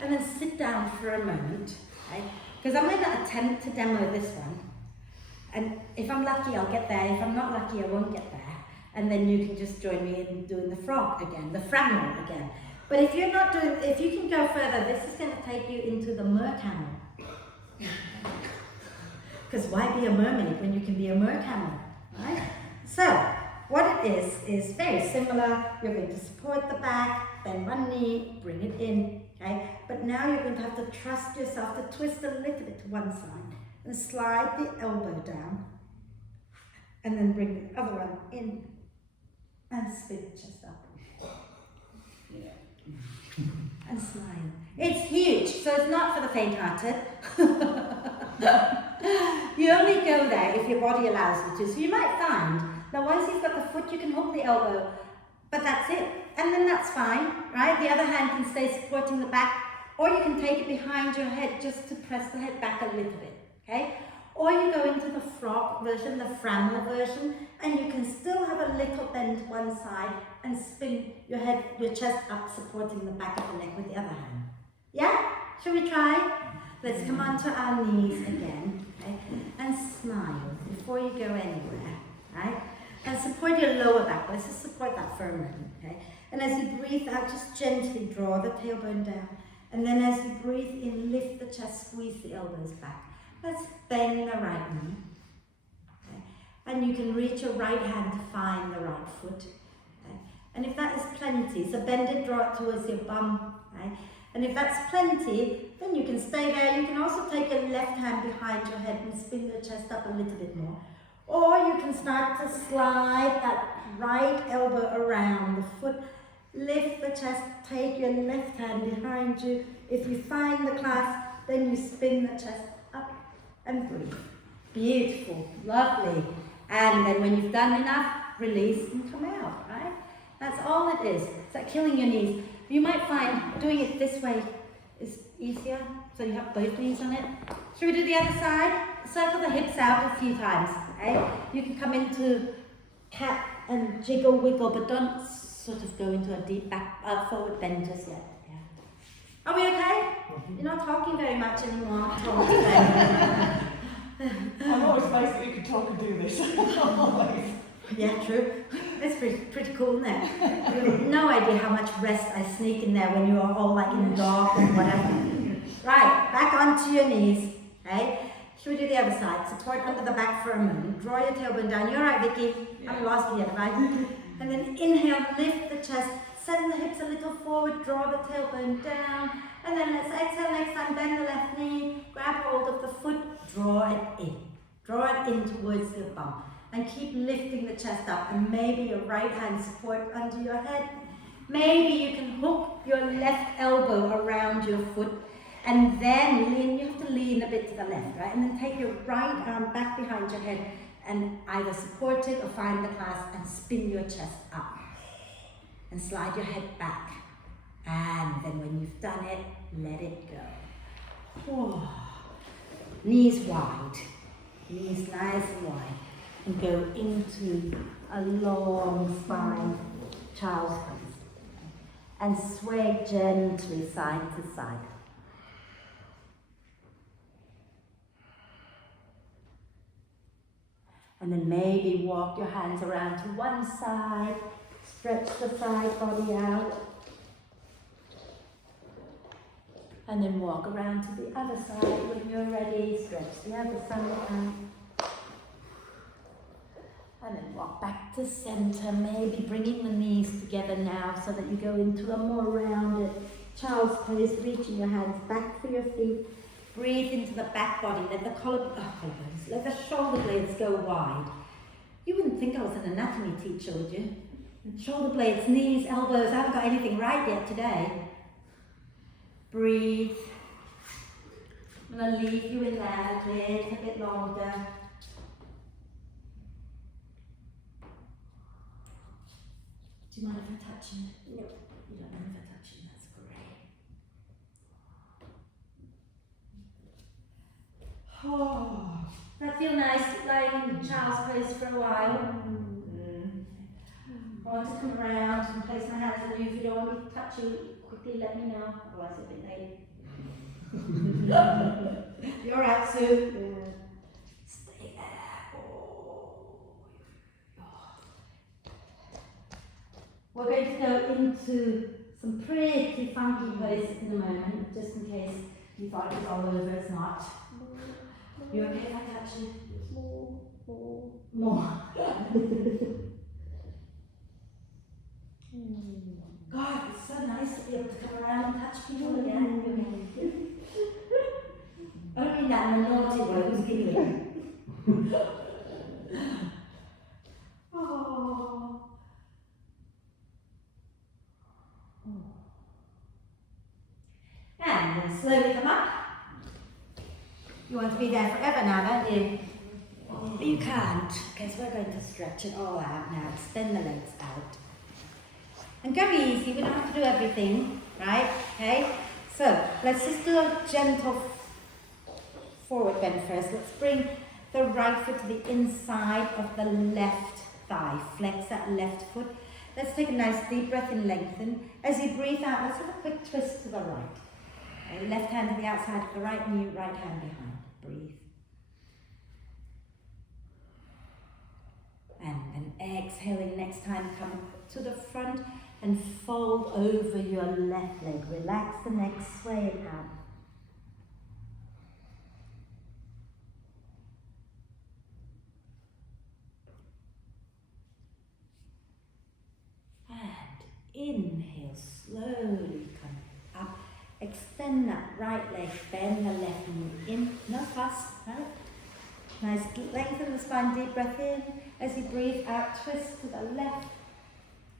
And then sit down for a moment. Okay? Because I'm going to attempt to demo this one. And if I'm lucky, I'll get there. If I'm not lucky, I won't get there. And then you can just join me in doing the frog again, the Framel again. But if you're not doing, if you can go further, this is going to take you into the mercamel. Because why be a mermaid when you can be a mercamel, right? So, what it is very similar. You're going to support the back, bend one knee, bring it in, okay? But now you're going to have to trust yourself to twist a little bit to one side and slide the elbow down And then bring the other one in and spin chest up. And smile. It's huge, so it's not for the faint-hearted. You only go there if your body allows you to. So you might find that once you've got the foot, you can hook the elbow, but that's it. And then that's fine, right? The other hand can stay supporting the back, or you can take it behind your head just to press the head back a little bit, okay? Or you go into the frog version, the Framel version, and you can still have a little bend one side and spin your head, your chest up, supporting the back of the neck with the other hand. Yeah? Shall we try? Let's come onto our knees again, okay? And smile before you go anywhere, right? And support your lower back. Let's just support that for a moment, okay? And as you breathe out, just gently draw the tailbone down. And then as you breathe in, lift the chest, squeeze the elbows back. Let's bend the right knee. Okay? And you can reach your right hand to find the right foot. Okay? And if that is plenty, so bend it, draw it towards your bum. Right? And if that's plenty, then you can stay there. You can also take your left hand behind your head and spin the chest up a little bit more. Or you can start to slide that right elbow around the foot. Lift the chest, take your left hand behind you. If you find the clasp, then you spin the chest up and breathe. Beautiful, lovely. And then when you've done enough, release and come out, right? That's all it is. It's like killing your knees. You might find doing it this way is easier, so you have both knees on it. Should we do the other side? Circle the hips out a few times, okay? You can come into cat and jiggle, wiggle, but don't sort of go into a deep back, forward bend just yet. Yeah. Are we okay? You're not talking very much anymore at all today. I'm always amazed that you can talk and do this. Always. Yeah, true. It's pretty cool, isn't it? You have no idea how much rest I sneak in there when you are all like in the dark and whatever. Right, back onto your knees, okay? Should we do the other side? Support under the back for a moment. Draw your tailbone down. You're right, Vicky. I'm lost the other side. And then inhale, lift the chest, send the hips a little forward, draw the tailbone down. And then let's exhale next time, bend the left knee, grab hold of the foot, draw it in. Draw it in towards your bum. And keep lifting the chest up, and maybe your right hand support under your head. Maybe you can hook your left elbow around your foot, and then lean. You have to lean a bit to the left, right? And then take your right arm back behind your head and either support it or find the clasp and spin your chest up. And slide your head back. And then when you've done it, let it go. Whoa. Knees wide. Knees nice and wide. And go into a long spine, child's pose. And sway gently side to side. And then maybe walk your hands around to one side, stretch the side body out. And then walk around to the other side when you're ready, stretch the other side out. And then walk back to center, maybe bringing the knees together now so that you go into a more rounded child's pose, reaching your hands back for your feet. Breathe into the back body, let the shoulder blades go wide. You wouldn't think I was an anatomy teacher, would you? Shoulder blades, knees, elbows, I haven't got anything right yet today. Breathe. I'm going to leave you in there, please, a bit longer. Do you mind if I touch you? No, you don't mind if I touch you, that's great. Oh, that feel nice, lying in child's pose for a while. I want to come around and place my hands on you. If you don't want me to touch you, quickly let me know, otherwise it'll be late. You're right, Sue. Stay there. We're going to go into some pretty funky poses in a moment, just in case you thought it was all over, it's not. You okay if I touch you? More. God, it's so nice to be able to come around and touch people again. I don't mean that in a naughty way, who's giggling? slowly come up. You want to be there forever now, don't you? But you can't, because we're going to stretch it all out now. Extend the legs out. And go easy, we don't have to do everything, right? Okay? So, let's just do a gentle forward bend first. Let's bring the right foot to the inside of the left thigh. Flex that left foot. Let's take a nice deep breath in, lengthen. As you breathe out, let's have a quick twist to the right. Okay, left hand to the outside of the right knee, right hand behind. Breathe. And then exhaling next time, come to the front and fold over your left leg. Relax the neck, sway it out. Inhale, slowly come up. Extend that right leg, bend the left knee in. No fuss, right? Nice, lengthen the spine, deep breath in. As you breathe out, twist to the left.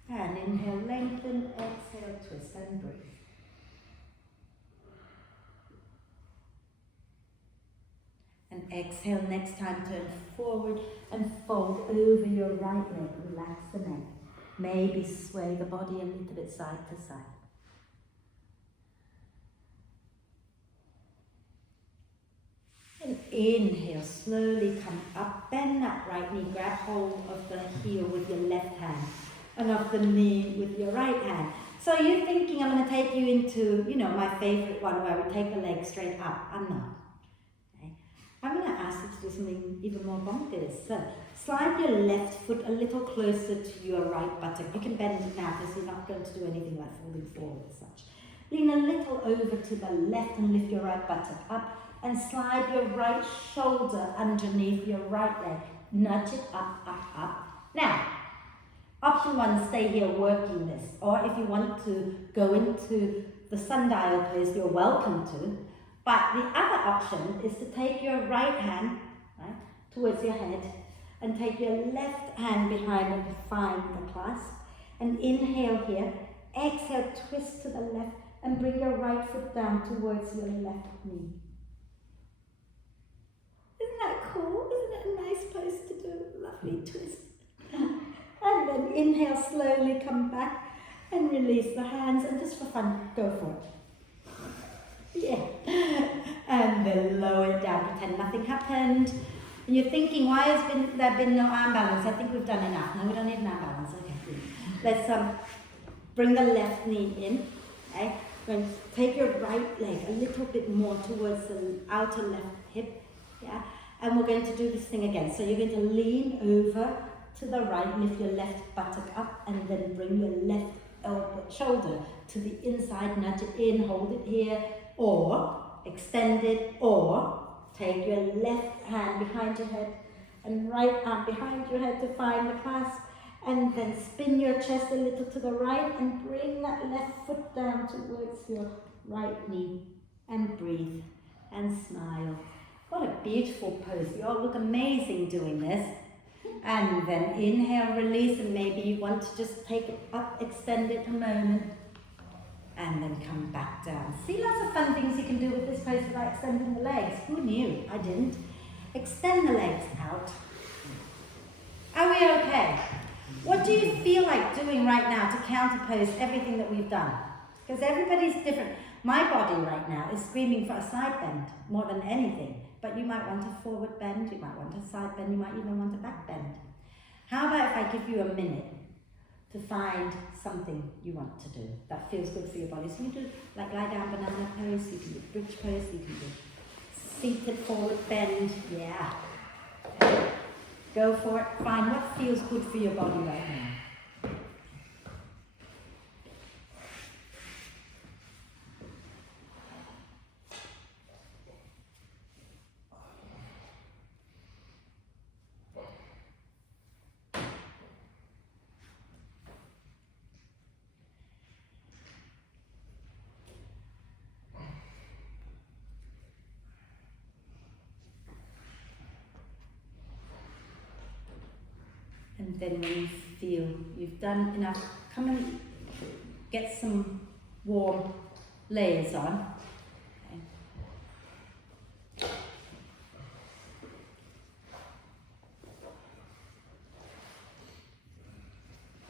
And inhale, lengthen, exhale, twist and breathe. And exhale, next time turn forward and fold over your right leg. Relax the neck. Maybe sway the body a little bit side to side. And inhale, slowly come up, bend that right knee, grab hold of the heel with your left hand and of the knee with your right hand. So you're thinking I'm going to take you into, my favorite one where we take the leg straight up. I'm not. Okay? I'm going to ask you to do something even more bonkers. So slide your left foot a little closer to your right buttock. You can bend it now because you're not going to do anything like falling forward as such. Lean a little over to the left and lift your right buttock up and slide your right shoulder underneath your right leg. Nudge it up, up, up. Now, option one, stay here working this. Or if you want to go into the sundial pose, you're welcome to. But the other option is to take your right hand towards your head and take your left hand behind and find the clasp. And inhale here, exhale, twist to the left and bring your right foot down towards your left knee. Isn't that cool? Isn't it a nice pose to do? Lovely twist. And then inhale, slowly come back and release the hands and just for fun, go for it. Yeah. And then lower it down, pretend nothing happened. And you're thinking, why has there been no arm balance? I think we've done enough. No, we don't need an arm balance. Okay, good. Let's bring the left knee in. Okay? We're going to take your right leg a little bit more towards the outer left hip. Yeah? And we're going to do this thing again. So you're going to lean over to the right, lift your left buttock up, and then bring your left shoulder to the inside, nudge it in, hold it here, or extend it, or take your left hand behind your head and right arm behind your head to find the clasp, and then spin your chest a little to the right and bring that left foot down towards your right knee and breathe and smile. What a beautiful pose. You all look amazing doing this. And then inhale, release, and maybe you want to just take it up, extend it a moment, and then come back down. See, lots of fun things you can do with this pose without extending the legs. Who knew? I didn't. Extend the legs out. Are we okay? What do you feel like doing right now to counterpose everything that we've done? Because everybody's different. My body right now is screaming for a side bend more than anything. But you might want a forward bend, you might want a side bend, you might even want a back bend. How about if I give you a minute to find something you want to do that feels good for your body? So you do like lie down banana pose, you can do bridge pose, you can do seated forward bend, yeah. Go for it, find what feels good for your body right now. And then when you feel you've done enough, come and get some warm layers on. Okay.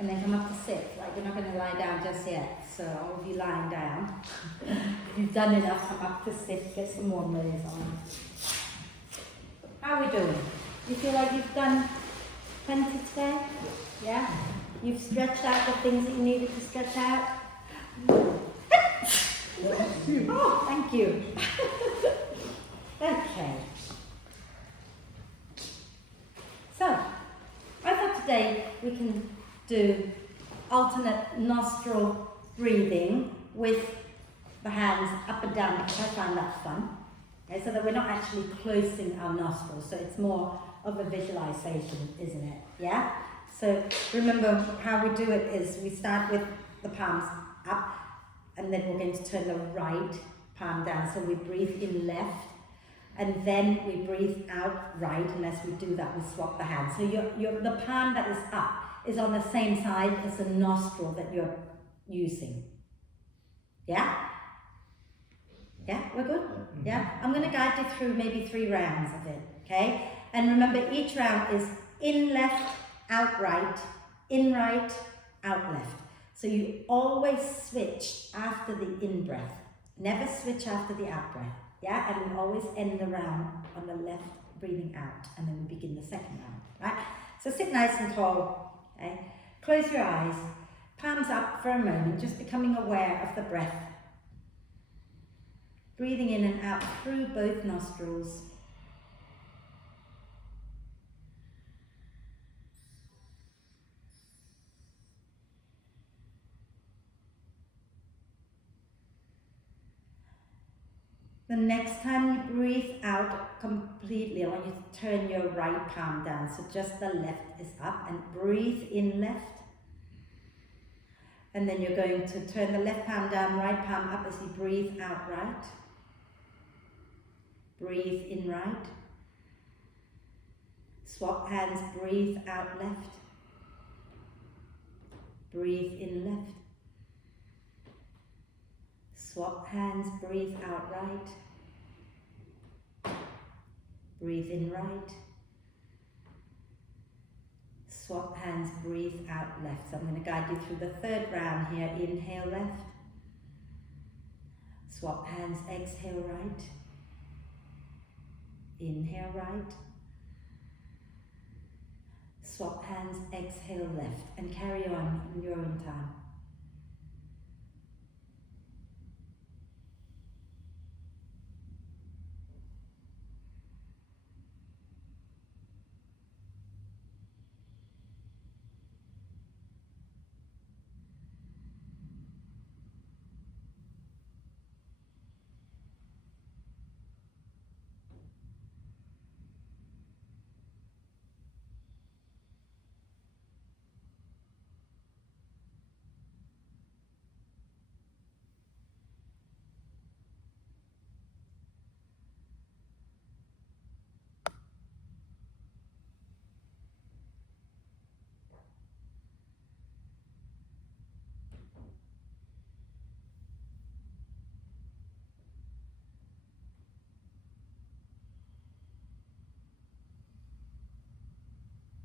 and then come up to sit. Like you're not going to lie down just yet. So all of you lying down. If you've done enough, come up to sit, get some more moves on. How are we doing? You feel like you've done plenty today? Yeah? You've stretched out the things that you needed to stretch out? Oh, thank you. Okay. So, I thought today we can do alternate nostril breathing with the hands up and down because I find that fun. Okay, so that we're not actually closing our nostrils, so it's more of a visualization, isn't it? Yeah? So remember how we do it is we start with the palms up and then we're going to turn the right palm down. So we breathe in left and then we breathe out right, and as we do that we swap the hands. So the palm that is up is on the same side as the nostril that you're using. Yeah? Yeah, we're good? Yeah? I'm going to guide you through maybe 3 rounds of it, okay? And remember each round is in left, out right, in right, out left. So you always switch after the in breath. Never switch after the out breath. Yeah? And we always end the round on the left, breathing out. And then we begin the second round, right? So sit nice and tall, okay? Close your eyes, palms up for a moment, just becoming aware of the breath. Breathing in and out through both nostrils. The next time you breathe out completely, I want you to turn your right palm down. So just the left is up and breathe in left. And then you're going to turn the left palm down, right palm up as you breathe out right. Breathe in right. Swap hands, breathe out left. Breathe in left. Swap hands, breathe out right. Breathe in right. Swap hands, breathe out left. So I'm going to guide you through the 3rd round here. Inhale left. Swap hands, exhale right. Inhale right. Swap hands, exhale left. And carry on in your own time.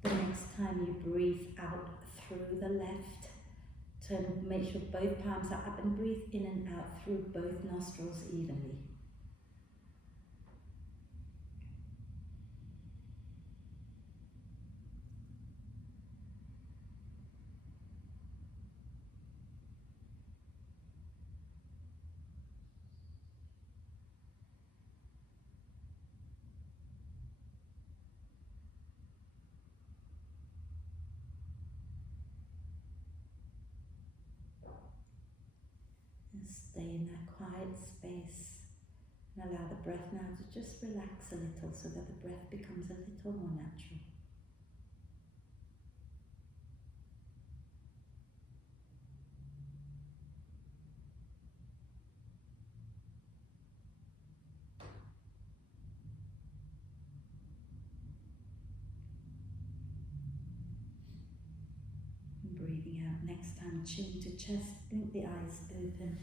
The next time you breathe out through the left, make sure both palms are up and breathe in and out through both nostrils evenly. Stay in that quiet space and allow the breath now to just relax a little so that the breath becomes a little more natural. And breathing out next time, chin to chest, blink the eyes open.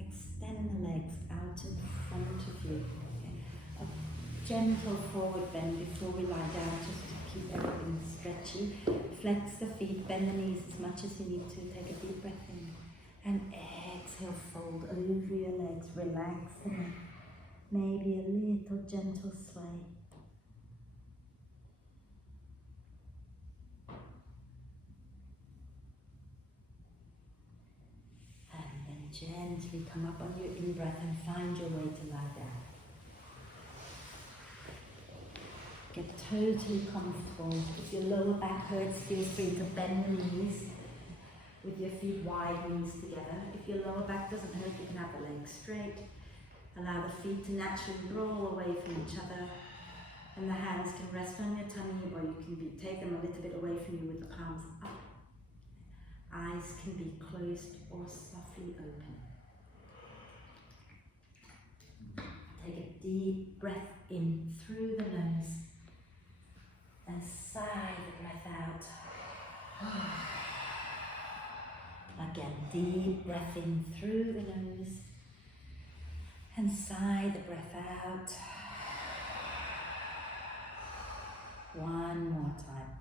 Extend the legs out in front of you. Okay. A gentle forward bend before we lie down, just to keep everything stretchy. Flex the feet, bend the knees as much as you need to. Take a deep breath in. And exhale, fold over your legs, relax them. Maybe a little gentle sway. And then gently come up on your in-breath and find your way to lie down. Get totally comfortable. If your lower back hurts, feel free to bend the knees with your feet wide, knees together. If your lower back doesn't hurt, you can have the legs straight. Allow the feet to naturally roll away from each other. And the hands can rest on your tummy, or you can take them a little bit away from you with the palms up. Eyes can be closed or softly open. Take a deep breath in through the nose and sigh the breath out. Again, deep breath in through the nose and sigh the breath out. One more time.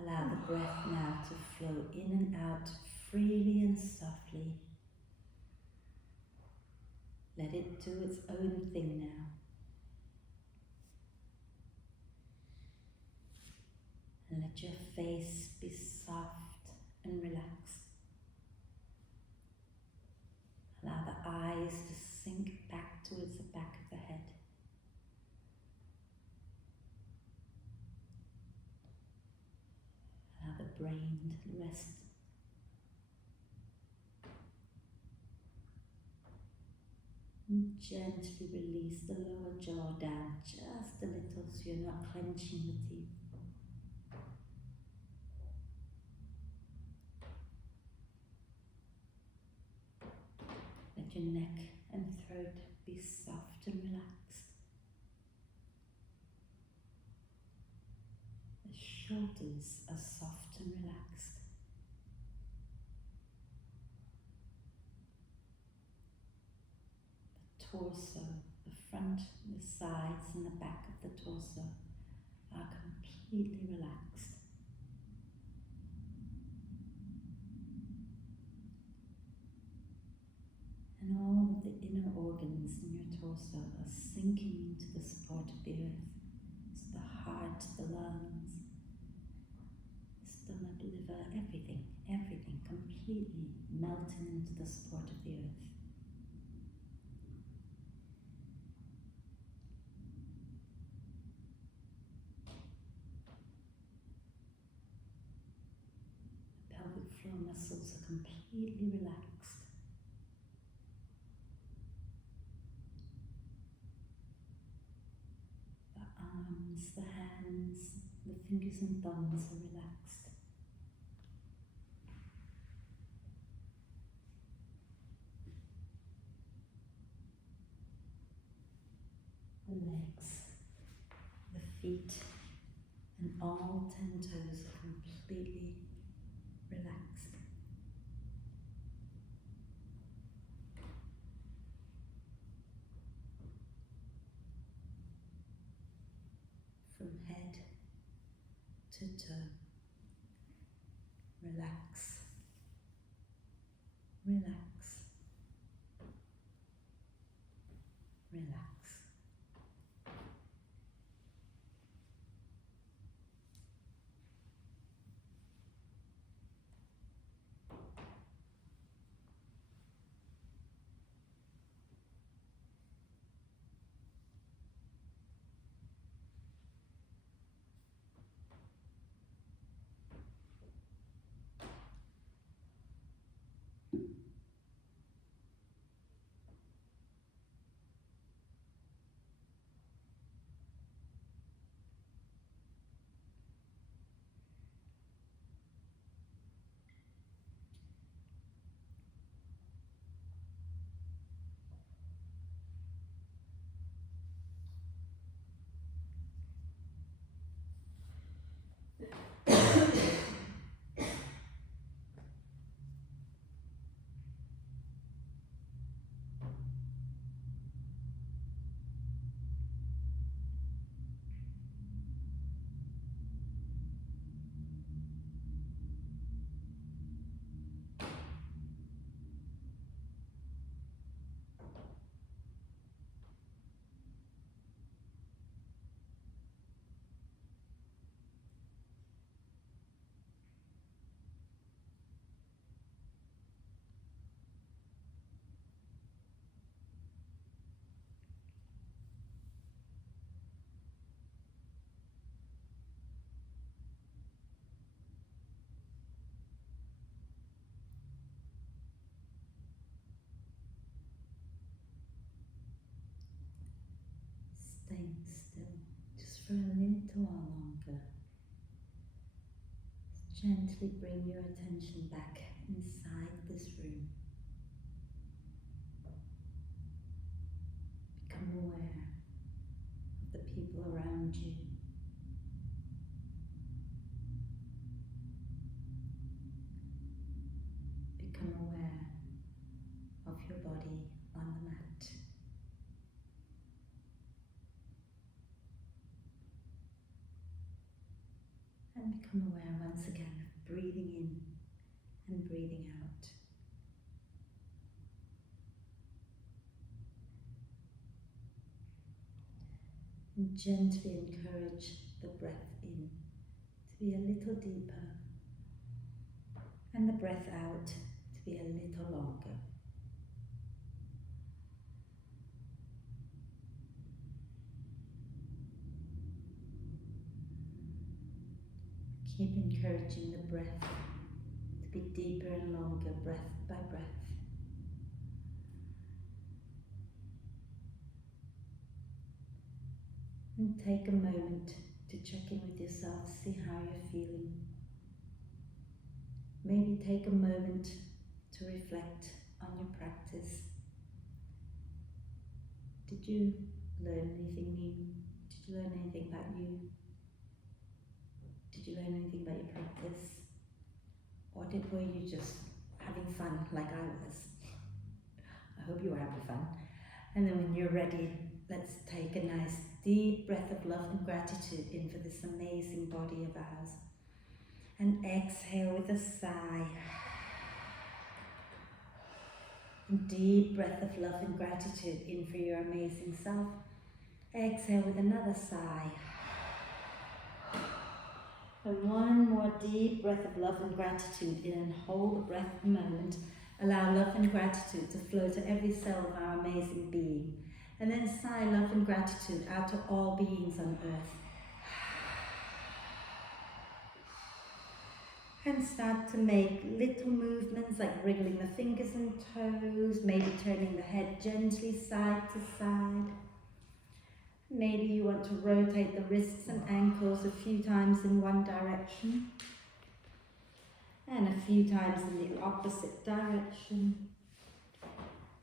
Allow the breath now to flow in and out freely and softly. Let it do its own thing now. And let your face be soft and relaxed. Allow the eyes to sink back towards the back of the head. Allow the brain to rest. And gently release the lower jaw down just a little so you're not clenching the teeth. Let your neck and throat be soft and relaxed. The shoulders are soft and relaxed. The torso, the front, the sides and the back of the torso are completely relaxed. And all of the inner organs in your torso are sinking into the support of the earth. It's the heart, the lungs, the stomach, liver, everything completely melting into the support of the earth. The pelvic floor muscles are completely relaxed. Arms, the hands, the fingers and thumbs are relaxed. The legs, the feet, and all 10 toes are completely relaxed. From head to toe, relax, relax, relax. for a little while longer. Just gently bring your attention back inside this room. Become aware of the people around you. Become aware of your body on the mat. And become aware once again of breathing in and breathing out. And gently encourage the breath in to be a little deeper and the breath out to be a little longer. Keep encouraging the breath to be deeper and longer, breath by breath. And take a moment to check in with yourself, see how you're feeling. Maybe take a moment to reflect on your practice. Did you learn anything new? Did you learn anything about you? Did you learn anything about your practice? Or were you just having fun like I was? I hope you were having fun. And then when you're ready, let's take a nice deep breath of love and gratitude in for this amazing body of ours. And exhale with a sigh. And deep breath of love and gratitude in for your amazing self. Exhale with another sigh. And one more deep breath of love and gratitude in, and hold the breath a moment. Allow love and gratitude to flow to every cell of our amazing being. And then sigh love and gratitude out to all beings on earth. And start to make little movements like wriggling the fingers and toes, maybe turning the head gently side to side. Maybe you want to rotate the wrists and ankles a few times in one direction and a few times in the opposite direction.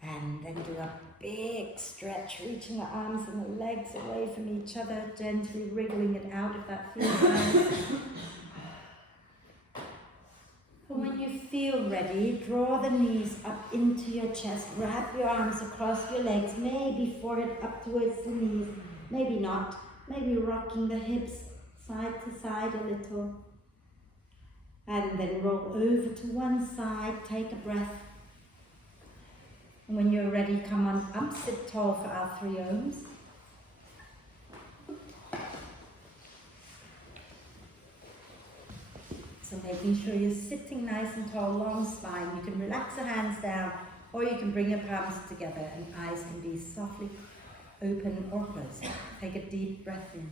And then do a big stretch, reaching the arms and the legs away from each other, gently wriggling it out if that feels nice. And when you feel ready, draw the knees up into your chest, wrap your arms across your legs, maybe forehead up towards the knees, maybe not, maybe rocking the hips side to side a little. And then roll over to one side, take a breath. And when you're ready, come on up, sit tall for our 3 ohms. So making sure you're sitting nice and tall, long spine. You can relax the hands down, or you can bring your palms together and eyes can be softly open or closed. Take a deep breath in.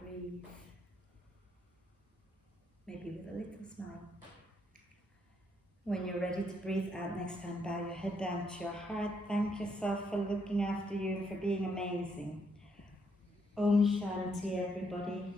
Breathe, maybe with a little smile. When you're ready to breathe out next time, bow your head down to your heart. Thank yourself for looking after you and for being amazing. Om Shanti, everybody.